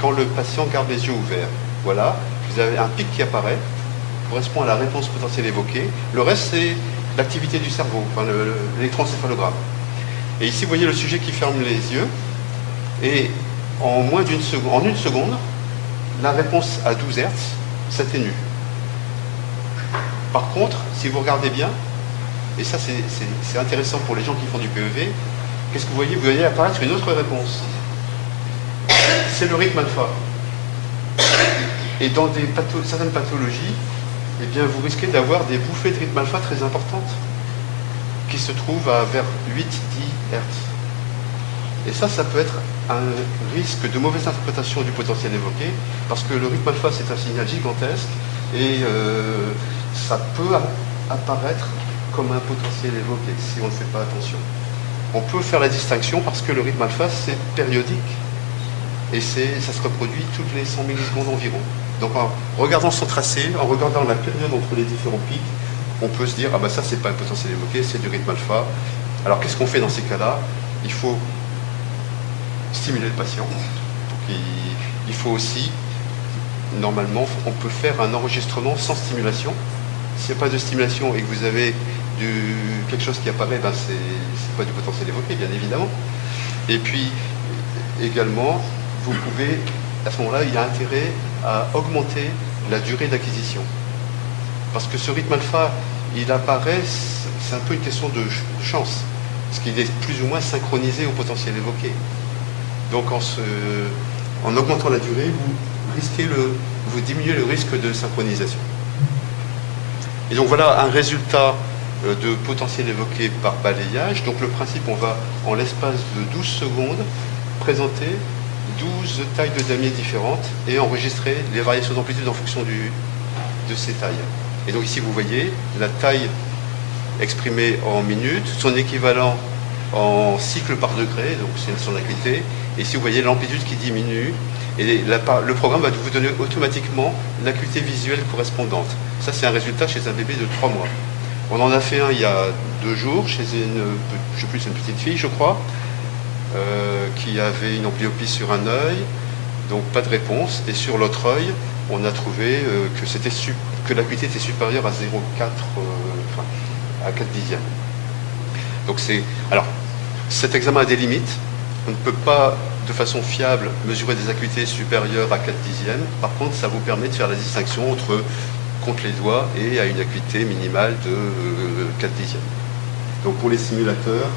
quand le patient garde les yeux ouverts. Voilà, vous avez un pic qui apparaît, qui correspond à la réponse potentielle évoquée. Le reste, c'est l'activité du cerveau, enfin l'électroencéphalogramme. Et ici, vous voyez le sujet qui ferme les yeux. Et en moins d'une seconde, en 1 seconde, la réponse à 12 Hz s'atténue. Par contre, si vous regardez bien, et ça c'est intéressant pour les gens qui font du PEV, qu'est-ce que vous voyez? Vous voyez apparaître une autre réponse. C'est le rythme alpha. Et dans certaines pathologies, eh bien, vous risquez d'avoir des bouffées de rythme alpha très importantes qui se trouvent à vers 8-10 Hz. Et ça peut être un risque de mauvaise interprétation du potentiel évoqué, parce que le rythme alpha, c'est un signal gigantesque, et ça peut apparaître comme un potentiel évoqué, si on ne fait pas attention. On peut faire la distinction, parce que le rythme alpha, c'est périodique, et ça se reproduit toutes les 100 millisecondes environ. Donc en regardant son tracé, en regardant la période entre les différents pics, on peut se dire, ah ben ça, c'est pas un potentiel évoqué, c'est du rythme alpha. Alors qu'est-ce qu'on fait dans ces cas-là? Il faut stimuler le patient. Donc, il faut aussi, normalement, on peut faire un enregistrement sans stimulation. s'il n'y a pas de stimulation et que vous avez quelque chose qui apparaît, ben c'est pas du potentiel évoqué, bien évidemment. Et puis, également, vous pouvez, à ce moment-là, il y a intérêt à augmenter la durée d'acquisition. Parce que ce rythme alpha, il apparaît, c'est un peu une question de chance, parce qu'il est plus ou moins synchronisé au potentiel évoqué. Donc en augmentant la durée, vous diminuez le risque de synchronisation. Et donc voilà un résultat de potentiel évoqué par balayage. Donc le principe, on va, en l'espace de 12 secondes, présenter 12 tailles de damier différentes et enregistrer les variations d'amplitude en fonction de ces tailles. Et donc ici, vous voyez la taille exprimée en minutes, son équivalent en cycle par degré, donc c'est son acuité. Et ici, vous voyez l'amplitude qui diminue. Et le programme va vous donner automatiquement l'acuité visuelle correspondante. Ça, c'est un résultat chez un bébé de 3 mois. On en a fait un il y a 2 jours chez je sais plus, c'est une petite fille, je crois, qui avait une amblyopie sur un œil, donc pas de réponse. Et sur l'autre œil, on a trouvé que l'acuité était supérieure à 0,4, à 4 dixièmes. Donc alors, cet examen a des limites. On ne peut pas, de façon fiable, mesurer des acuités supérieures à 4 dixièmes. Par contre, ça vous permet de faire la distinction entre compte les doigts et à une acuité minimale de 4 dixièmes. Donc pour les simulateurs,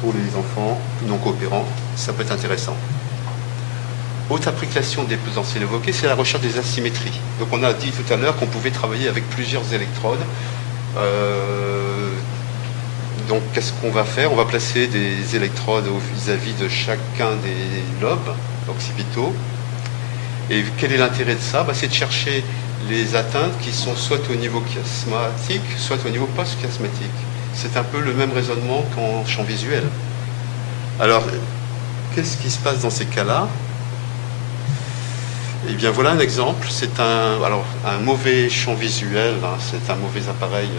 pour les enfants non coopérants, ça peut être intéressant. Autre application des potentiels évoqués, c'est la recherche des asymétries. Donc on a dit tout à l'heure qu'on pouvait travailler avec plusieurs électrodes. Donc qu'est-ce qu'on va faire? On va placer des électrodes vis-à-vis de chacun des lobes occipitaux. Et quel est l'intérêt de ça? C'est de chercher les atteintes qui sont soit au niveau chiasmatique, soit au niveau post-chiasmatique. C'est un peu le même raisonnement qu'en champ visuel. Alors, qu'est-ce qui se passe dans ces cas-là? Eh bien, voilà un exemple. C'est un mauvais champ visuel, hein. C'est un mauvais appareil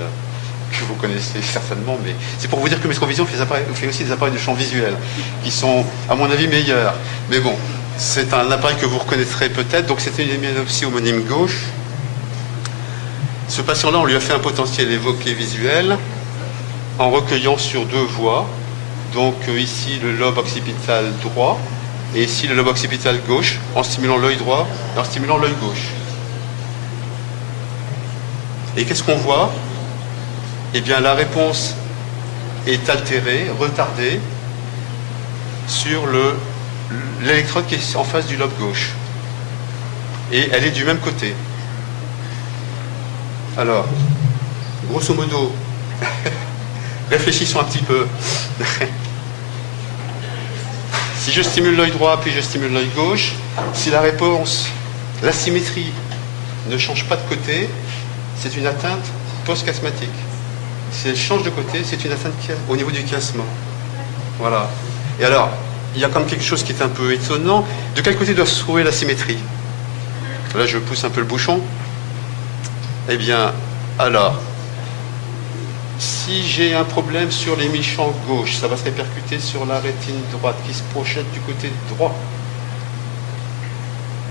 que vous connaissez certainement, mais c'est pour vous dire que Metrovision fait aussi des appareils de champ visuel qui sont, à mon avis, meilleurs. Mais bon, c'est un appareil que vous reconnaîtrez peut-être. Donc, c'était une hémianopsie homonyme gauche. Ce patient-là, on lui a fait un potentiel évoqué visuel en recueillant sur 2 voies. Donc, ici, le lobe occipital droit. Et ici, le lobe occipital gauche, en stimulant l'œil droit et en stimulant l'œil gauche. Et qu'est-ce qu'on voit? Eh bien, la réponse est altérée, retardée, sur l'électrode qui est en face du lobe gauche. Et elle est du même côté. Alors, grosso modo, réfléchissons un petit peu. Si je stimule l'œil droit, puis je stimule l'œil gauche, si la réponse, l'asymétrie ne change pas de côté, c'est une atteinte post-chiasmatique. Si elle change de côté, c'est une atteinte au niveau du chiasma. Voilà. Et alors, il y a comme quelque chose qui est un peu étonnant. De quel côté doit se trouver la symétrie? Là, je pousse un peu le bouchon. Eh bien, alors, si j'ai un problème sur l'hémichamp gauche, ça va se répercuter sur la rétine droite qui se projette du côté droit.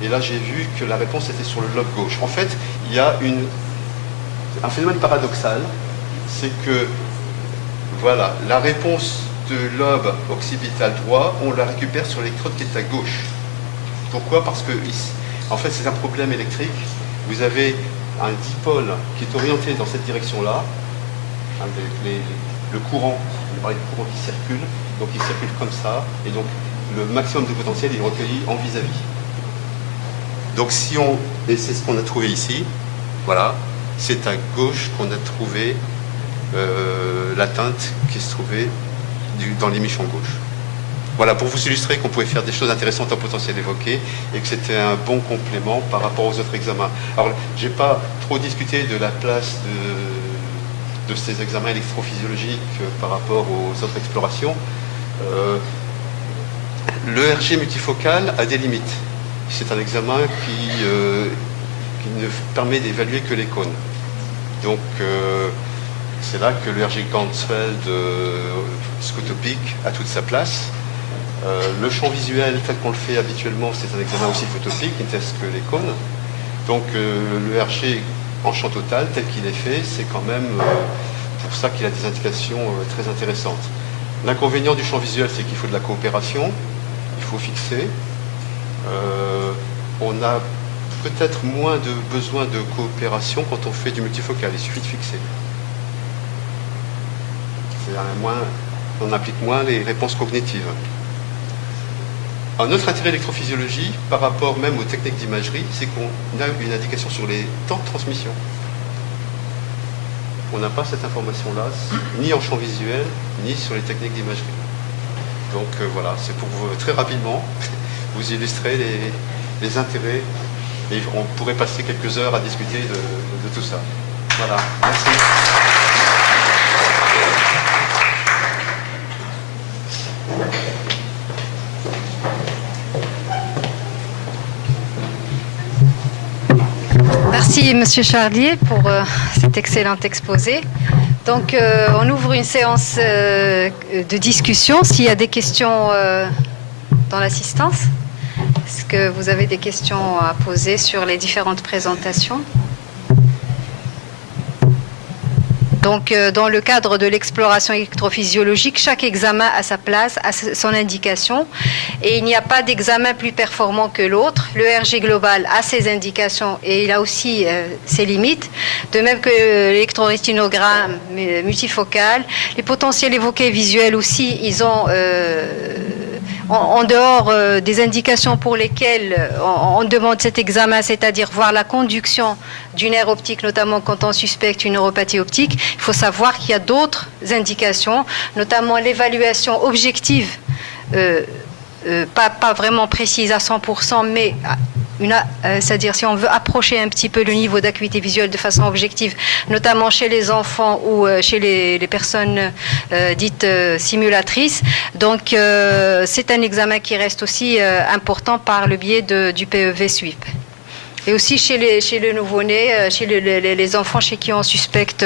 Et là, j'ai vu que la réponse était sur le lobe gauche. En fait, il y a un phénomène paradoxal. C'est que, voilà, la réponse de lobe occipital droit, on la récupère sur l'électrode qui est à gauche. Pourquoi? Parce que, en fait, c'est un problème électrique. Vous avez un dipôle qui est orienté dans cette direction-là, le courant, on parlait de courant qui circule, donc il circule comme ça, et donc le maximum de potentiel est recueilli en vis-à-vis. Donc et c'est ce qu'on a trouvé ici, voilà, c'est à gauche qu'on a trouvé l'atteinte qui se trouvait dans l'hémichamp gauche. Voilà, pour vous illustrer qu'on pouvait faire des choses intéressantes en potentiel évoqué et que c'était un bon complément par rapport aux autres examens. Alors, je n'ai pas trop discuté de la place de ces examens électrophysiologiques par rapport aux autres explorations. L'ERG multifocal a des limites. C'est un examen qui ne permet d'évaluer que les cônes. Donc, c'est là que l'ERG Ganzfeld scotopique a toute sa place. Le champ visuel, tel qu'on le fait habituellement, c'est un examen aussi photopique, qui ne teste que les cônes. Donc, l'ERG en champ total, tel qu'il est fait, c'est quand même pour ça qu'il a des indications très intéressantes. L'inconvénient du champ visuel, c'est qu'il faut de la coopération, il faut fixer. On a peut-être moins de besoin de coopération quand on fait du multifocal, il suffit de fixer. On applique moins les réponses cognitives. Un autre intérêt de l'électrophysiologie, par rapport même aux techniques d'imagerie, c'est qu'on a une indication sur les temps de transmission. On n'a pas cette information-là, ni en champ visuel, ni sur les techniques d'imagerie. Donc voilà, c'est pour vous, très rapidement vous illustrer les intérêts. Et on pourrait passer quelques heures à discuter de tout ça. Voilà, merci. Merci Monsieur Charlier pour cet excellent exposé. Donc on ouvre une séance de discussion. S'il y a des questions dans l'assistance, est-ce que vous avez des questions à poser sur les différentes présentations? Donc, dans le cadre de l'exploration électrophysiologique, chaque examen a sa place, a son indication, et il n'y a pas d'examen plus performant que l'autre. Le RG global a ses indications et il a aussi ses limites, de même que l'électrorétinogramme multifocal. Les potentiels évoqués visuels aussi, ils ont... en dehors des indications pour lesquelles on demande cet examen, c'est-à-dire voir la conduction du nerf optique, notamment quand on suspecte une neuropathie optique, il faut savoir qu'il y a d'autres indications, notamment l'évaluation objective, pas vraiment précise à 100%, mais c'est-à-dire si on veut approcher un petit peu le niveau d'acuité visuelle de façon objective, notamment chez les enfants ou chez les personnes dites simulatrices. Donc c'est un examen qui reste aussi important par le biais du PEV SWIP. Et aussi chez le nouveau-né, chez les enfants chez qui on suspecte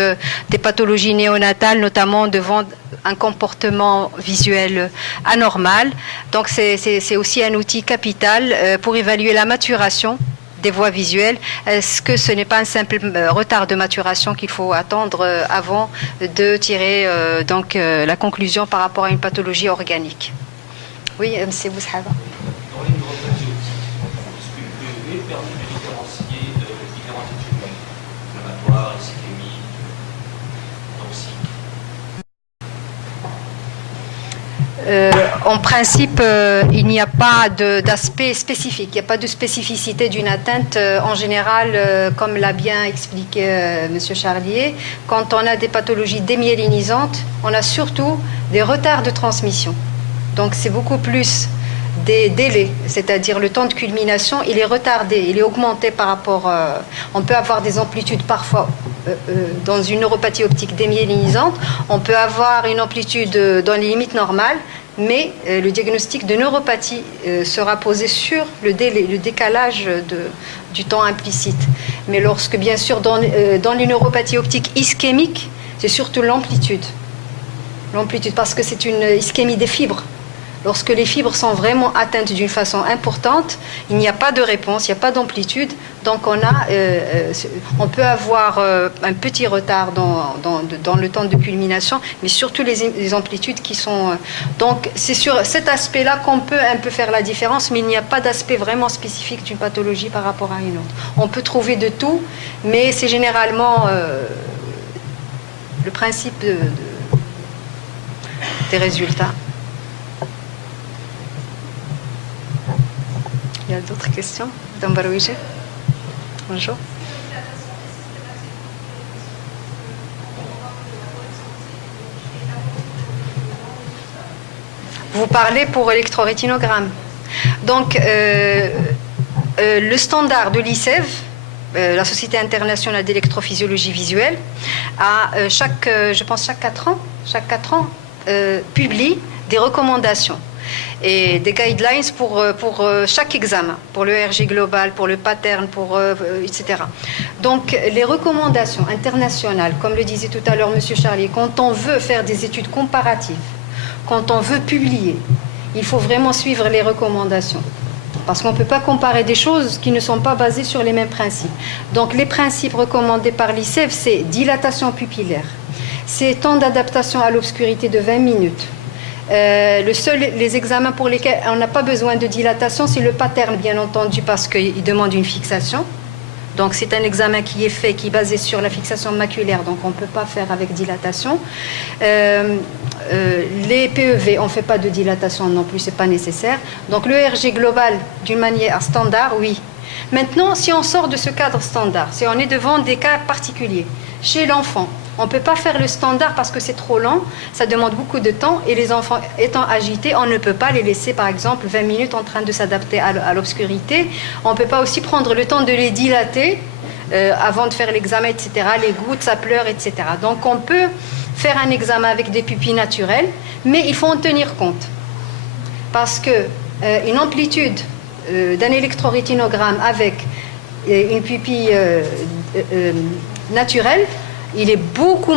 des pathologies néonatales, notamment devant un comportement visuel anormal. Donc c'est aussi un outil capital pour évaluer la maturation des voies visuelles. Est-ce que ce n'est pas un simple retard de maturation qu'il faut attendre avant de tirer donc la conclusion par rapport à une pathologie organique? Oui, c'est vous, Sahaba. En principe, il n'y a pas d'aspect spécifique, il n'y a pas de spécificité d'une atteinte. En général, comme l'a bien expliqué M. Charlier, quand on a des pathologies démyélinisantes, on a surtout des retards de transmission. Donc c'est beaucoup plus des délais, c'est-à-dire le temps de culmination, il est retardé, il est augmenté par rapport... on peut avoir des amplitudes parfois dans une neuropathie optique démyélinisante, on peut avoir une amplitude dans les limites normales, mais le diagnostic de neuropathie sera posé sur le délai, le décalage du temps implicite. Mais lorsque, bien sûr, dans les neuropathies optiques ischémiques, c'est surtout l'amplitude. L'amplitude, parce que c'est une ischémie des fibres. Lorsque les fibres sont vraiment atteintes d'une façon importante, il n'y a pas de réponse, il n'y a pas d'amplitude. Donc on peut avoir un petit retard dans le temps de culmination, mais surtout les amplitudes qui sont... Donc c'est sur cet aspect-là qu'on peut un peu faire la différence, mais il n'y a pas d'aspect vraiment spécifique d'une pathologie par rapport à une autre. On peut trouver de tout, mais c'est généralement le principe des résultats. Il y a d'autres questions? Madame Barouige? Bonjour. Vous parlez pour électrorétinogramme. Donc, le standard de l'ICEV, la Société internationale d'électrophysiologie visuelle, je pense chaque 4 ans, publie des recommandations et des guidelines pour chaque examen, pour le RG global, pour le pattern, etc. Donc, les recommandations internationales, comme le disait tout à l'heure M. Charlier, quand on veut faire des études comparatives, quand on veut publier, il faut vraiment suivre les recommandations. parce qu'on ne peut pas comparer des choses qui ne sont pas basées sur les mêmes principes. Donc les principes recommandés par l'ICEV, c'est dilatation pupillaire, c'est temps d'adaptation à l'obscurité de 20 minutes. Les examens pour lesquels on n'a pas besoin de dilatation, c'est le pattern, bien entendu, parce qu'il demande une fixation. Donc c'est un examen qui est fait, qui est basé sur la fixation maculaire, donc on ne peut pas faire avec dilatation. Les PEV, on ne fait pas de dilatation non plus, ce n'est pas nécessaire. Donc le RG global, d'une manière standard, oui. Maintenant, si on sort de ce cadre standard, si on est devant des cas particuliers, chez l'enfant, on ne peut pas faire le standard parce que c'est trop lent, ça demande beaucoup de temps et les enfants étant agités, on ne peut pas les laisser par exemple 20 minutes en train de s'adapter à l'obscurité. On ne peut pas aussi prendre le temps de les dilater avant de faire l'examen, etc. Les gouttes, ça pleure, etc. Donc on peut faire un examen avec des pupilles naturelles, mais il faut en tenir compte. Parce qu'une amplitude d'un électrorétinogramme avec une pupille naturelle, il est beaucoup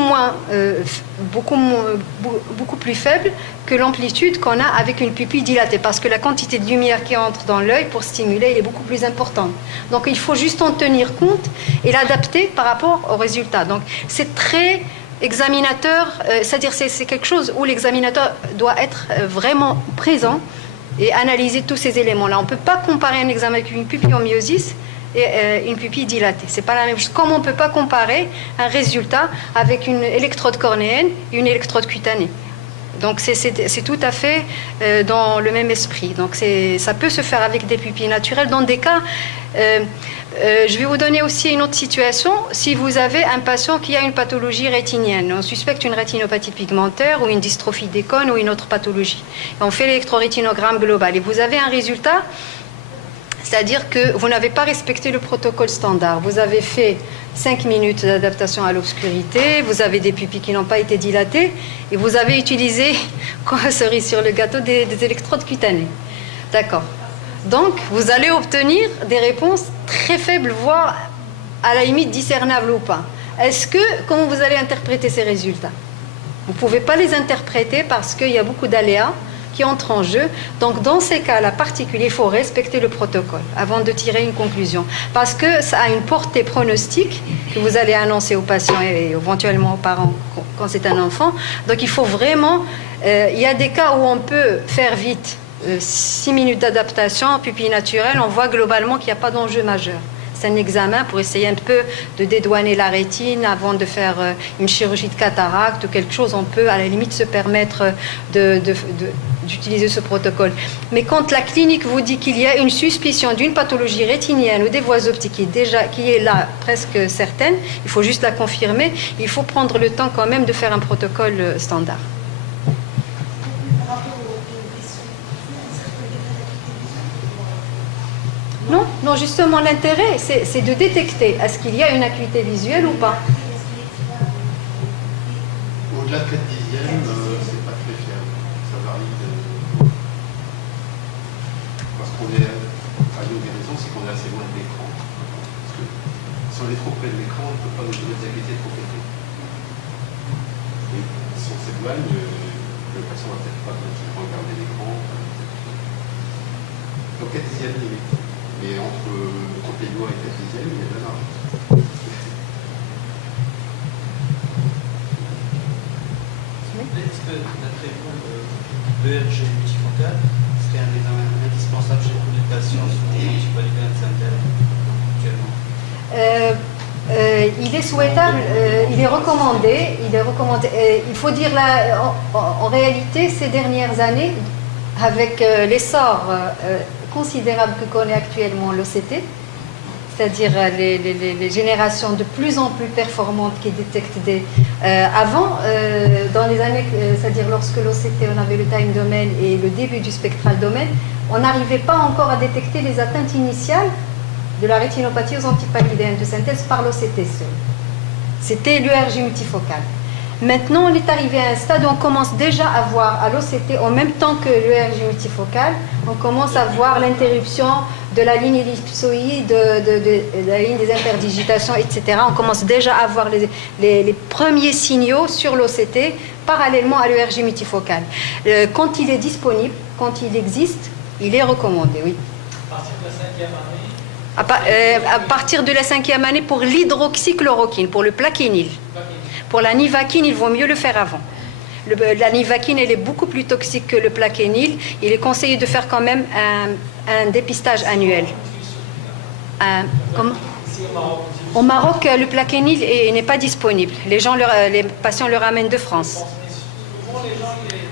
plus faible que l'amplitude qu'on a avec une pupille dilatée, parce que la quantité de lumière qui entre dans l'œil pour stimuler, il est beaucoup plus importante. Donc il faut juste en tenir compte et l'adapter par rapport au résultat. Donc c'est très examinateur, c'est-à-dire c'est quelque chose où l'examinateur doit être vraiment présent et analyser tous ces éléments-là. On ne peut pas comparer un examen avec une pupille en myosis et une pupille dilatée. Ce n'est pas la même chose. Comme on ne peut pas comparer un résultat avec une électrode cornéenne et une électrode cutanée. Donc c'est tout à fait dans le même esprit. Donc ça peut se faire avec des pupilles naturelles. Dans des cas, je vais vous donner aussi une autre situation. Si vous avez un patient qui a une pathologie rétinienne, on suspecte une rétinopathie pigmentaire ou une dystrophie des cônes ou une autre pathologie. Et on fait l'électrorétinogramme global et vous avez un résultat. C'est-à-dire que vous n'avez pas respecté le protocole standard. Vous avez fait 5 minutes d'adaptation à l'obscurité, vous avez des pupilles qui n'ont pas été dilatées et vous avez utilisé, comme cerise sur le gâteau, des électrodes cutanées. D'accord. Donc, vous allez obtenir des réponses très faibles, voire à la limite discernables ou pas. Comment vous allez interpréter ces résultats? Vous ne pouvez pas les interpréter parce qu'il y a beaucoup d'aléas qui entrent en jeu. Donc dans ces cas-là particuliers, il faut respecter le protocole avant de tirer une conclusion. Parce que ça a une portée pronostique que vous allez annoncer aux patients et éventuellement aux parents quand c'est un enfant. Donc il faut vraiment... il y a des cas où on peut faire vite 6 minutes d'adaptation, pupille naturelle, on voit globalement qu'il n'y a pas d'enjeu majeur. C'est un examen pour essayer un peu de dédouaner la rétine avant de faire une chirurgie de cataracte ou quelque chose. On peut à la limite se permettre d'utiliser ce protocole. Mais quand la clinique vous dit qu'il y a une suspicion d'une pathologie rétinienne ou des voies optiques qui est là presque certaine, il faut juste la confirmer. Il faut prendre le temps quand même de faire un protocole standard. Non, justement, l'intérêt, c'est de détecter est-ce qu'il y a une acuité visuelle ou pas. Au-delà de 4 dixièmes, c'est pas très fiable. Ça varie. Parce qu'on est, à une des raisons, c'est qu'on est assez loin de l'écran. Parce que si on est trop près de l'écran, on ne peut pas nous donner des acuités trop élevées. Et si on s'éloigne, le patient va peut-être pas continuer à regarder l'écran. Donc 4 dixièmes limite. Mais entre les doigts et 4 dixièmes, il y a de la marge. Est-ce que la traitement de l'ERG multifocal serait un examen indispensable chez tous les patients sous antipolygraphe synthèse actuellement? Il est souhaitable, il est recommandé. Il faut dire là, en réalité, ces dernières années, avec l'essor considérable que connaît actuellement l'OCT, c'est-à-dire les générations de plus en plus performantes qui détectent des... avant, dans les années, c'est-à-dire lorsque l'OCT, on avait le time domain et le début du spectral domain, on n'arrivait pas encore à détecter les atteintes initiales de la rétinopathie aux antipalidéennes de synthèse par l'OCT seul. C'était l'ERG multifocal. Maintenant, on est arrivé à un stade où on commence déjà à voir à l'OCT, en même temps que l'ERG multifocal, on commence à voir l'interruption de la ligne ellipsoïde, de la ligne des interdigitations, etc. On commence déjà à voir les premiers signaux sur l'OCT parallèlement à l'ERG multifocal. Quand il est disponible, quand il existe, il est recommandé, oui. Parce À partir de la 5e année pour l'hydroxychloroquine, pour le plaquenil. Pour la nivaquine, il vaut mieux le faire avant. La nivaquine, elle est beaucoup plus toxique que le plaquenil. Il est conseillé de faire quand même un dépistage annuel. Comment ? Au Maroc, le plaquenil n'est pas disponible. Les patients le ramènent de France.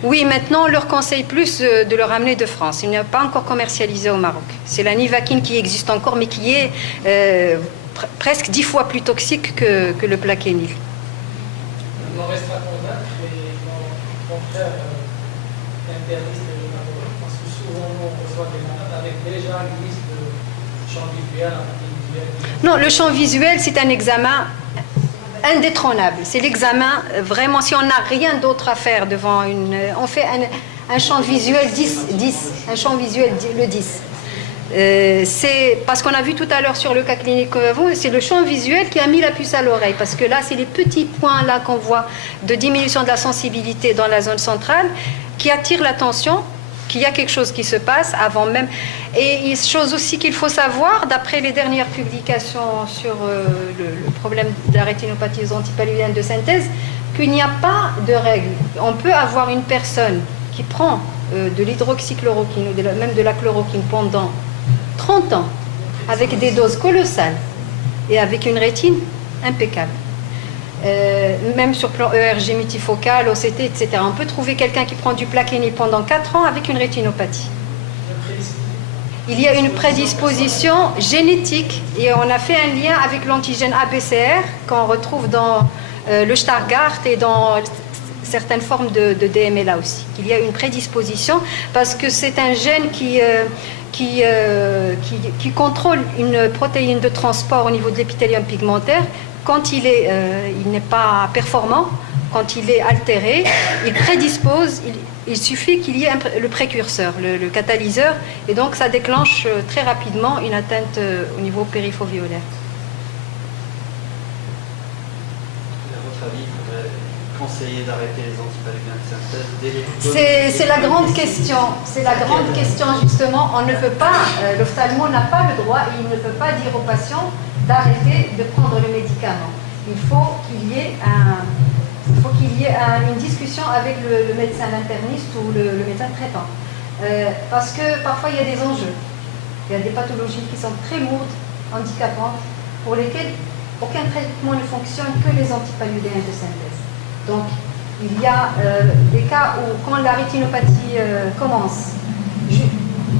Oui, maintenant, on leur conseille plus de le ramener de France. Il n'est pas encore commercialisé au Maroc. C'est la nivaquine qui existe encore, mais qui est presque 10 fois plus toxique que le plaquenil. On reste à convaincre et mon frère interdit le Maroc parce que souvent on reçoit des malades avec déjà une liste de champ visuel, Non, le champ visuel, c'est un examen indétrônable. C'est l'examen, vraiment, si on n'a rien d'autre à faire devant on fait un champ visuel 10, un champ visuel le 10. C'est parce qu'on a vu tout à l'heure sur le cas clinique, c'est le champ visuel qui a mis la puce à l'oreille, parce que là, c'est les petits points là qu'on voit de diminution de la sensibilité dans la zone centrale qui attirent l'attention qu'il y a quelque chose qui se passe avant même. Et une chose aussi qu'il faut savoir, d'après les dernières publications sur le problème de la rétinopathie aux antipalludiennes de synthèse, qu'il n'y a pas de règle. On peut avoir une personne qui prend de l'hydroxychloroquine ou même de la chloroquine pendant 30 ans, avec des doses colossales et avec une rétine impeccable. Même sur plan ERG multifocal, OCT, etc. On peut trouver quelqu'un qui prend du plaquenil pendant 4 ans avec une rétinopathie. Il y a une prédisposition génétique et on a fait un lien avec l'antigène ABCR qu'on retrouve dans le Stargardt et dans certaines formes de DMLA aussi. Il y a une prédisposition parce que c'est un gène qui contrôle une protéine de transport au niveau de l'épithélium pigmentaire. Quand il n'est pas performant, quand il est altéré, il prédispose, il suffit qu'il y ait le précurseur, le catalyseur, et donc ça déclenche très rapidement une atteinte au niveau périphοβiolaire. À votre avis, il faudrait conseiller d'arrêter les antipalludiens de synthèse dès les... C'est la grande question. C'est la grande question, justement. On ne peut pas, l'ophtalmo n'a pas le droit et il ne peut pas dire aux patients d'arrêter de prendre le médicament. Il faut qu'il y ait une discussion avec le médecin interniste ou le médecin traitant. Parce que parfois il y a des enjeux. Il y a des pathologies qui sont très lourdes, handicapantes, pour lesquelles aucun traitement ne fonctionne que les antipalludiens de synthèse. Donc il y a des cas où quand la rétinopathie commence,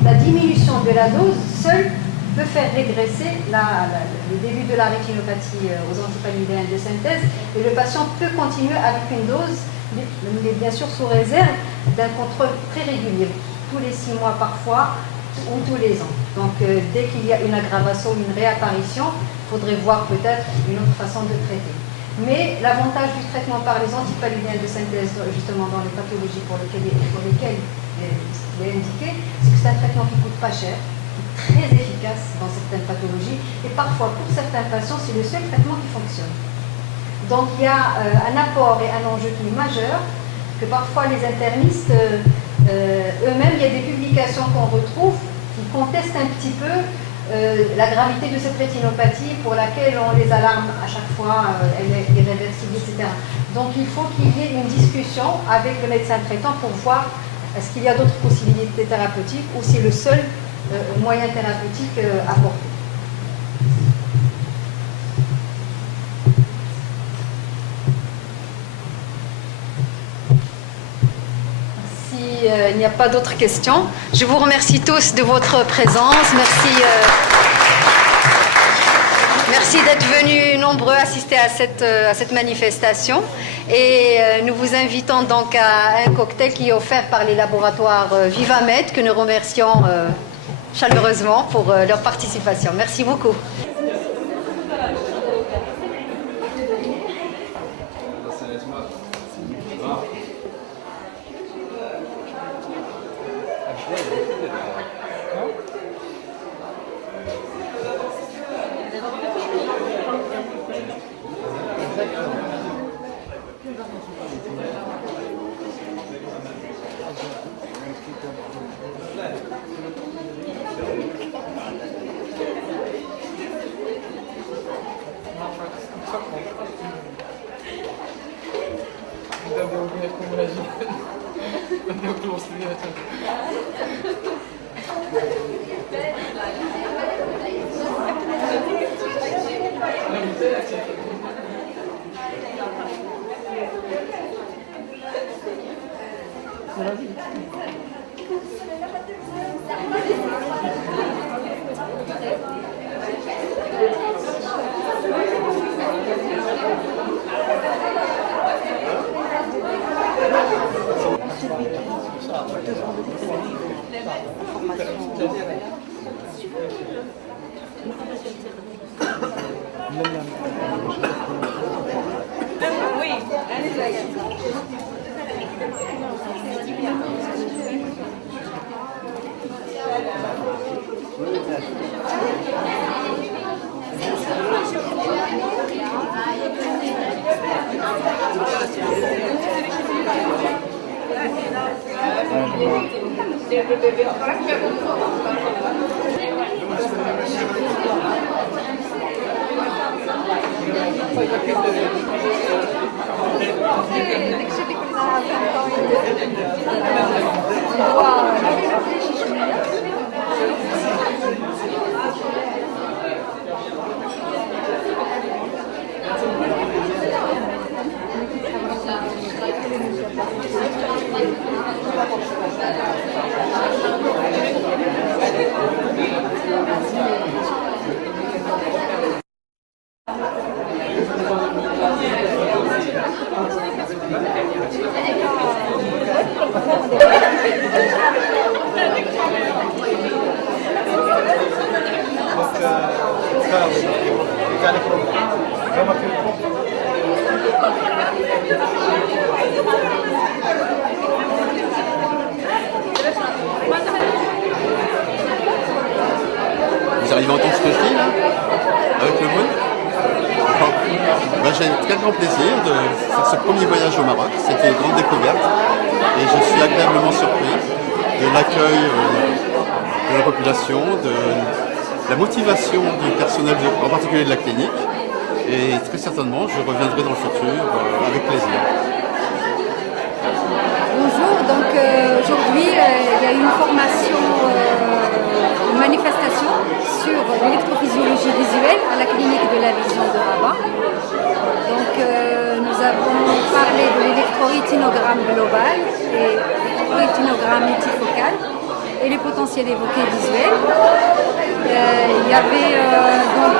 la diminution de la dose seule peut faire régresser le début de la rétinopathie aux antipalludiens de synthèse et le patient peut continuer avec une dose, mais bien sûr sous réserve d'un contrôle très régulier, tous les 6 mois parfois ou tous les ans. Donc dès qu'il y a une aggravation ou une réapparition, il faudrait voir peut-être une autre façon de traiter. Mais l'avantage du traitement par les antipalludiens de synthèse, justement dans les pathologies pour lesquelles il est indiqué, c'est que c'est un traitement qui ne coûte pas cher, très efficace dans certaines pathologies et parfois pour certains patients c'est le seul traitement qui fonctionne. Donc il y a un apport et un enjeu qui est majeur, que parfois les internistes eux-mêmes, il y a des publications qu'on retrouve qui contestent un petit peu la gravité de cette rétinopathie pour laquelle on les alarme à chaque fois, elle est irréversible, etc. Donc il faut qu'il y ait une discussion avec le médecin traitant pour voir est-ce qu'il y a d'autres possibilités thérapeutiques ou c'est le seul moyen thérapeutique apporté. S'il n'y a pas d'autres questions, je vous remercie tous de votre présence. Merci d'être venus nombreux assister à cette manifestation. Et nous vous invitons donc à un cocktail qui est offert par les laboratoires Vivamed, que nous remercions chaleureusement pour leur participation. Merci beaucoup. Vous arrivez à entendre ce que je dis là, avec le bruit? J'ai un très grand plaisir de faire ce premier voyage au Maroc. C'était une grande découverte et je suis agréablement surpris de l'accueil de la population, de la motivation du personnel, en particulier de la clinique. Et très certainement, je reviendrai dans le futur avec plaisir. Bonjour, donc aujourd'hui il y a eu une formation, une manifestation sur l'électrophysiologie visuelle à la clinique de la vision de Rabat. Donc nous avons parlé de l'électrorétinogramme global et l'électrorétinogramme multifocal et les potentiels évoqués visuels. Il y avait donc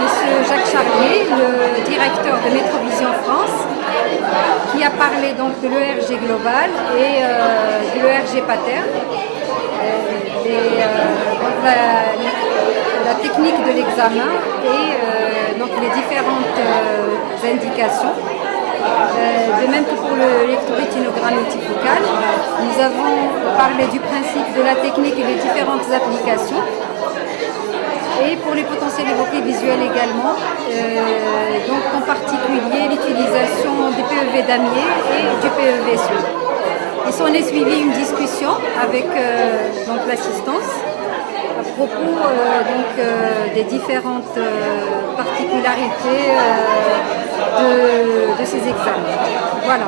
Monsieur Jacques Charlier, le directeur de Métrovision France, qui a parlé donc de l'ERG global et de l'ERG pater. La technique de l'examen et donc les différentes indications. De même que pour l'électrorétinogramme multifocal, nous avons parlé du principe de la technique et des différentes applications. Et pour les potentiels évoqués visuels également, donc en particulier l'utilisation du PEV damier et du PEV SU. Et s'en est suivi une discussion avec donc l'assistance à propos des différentes particularités de ces examens. Voilà.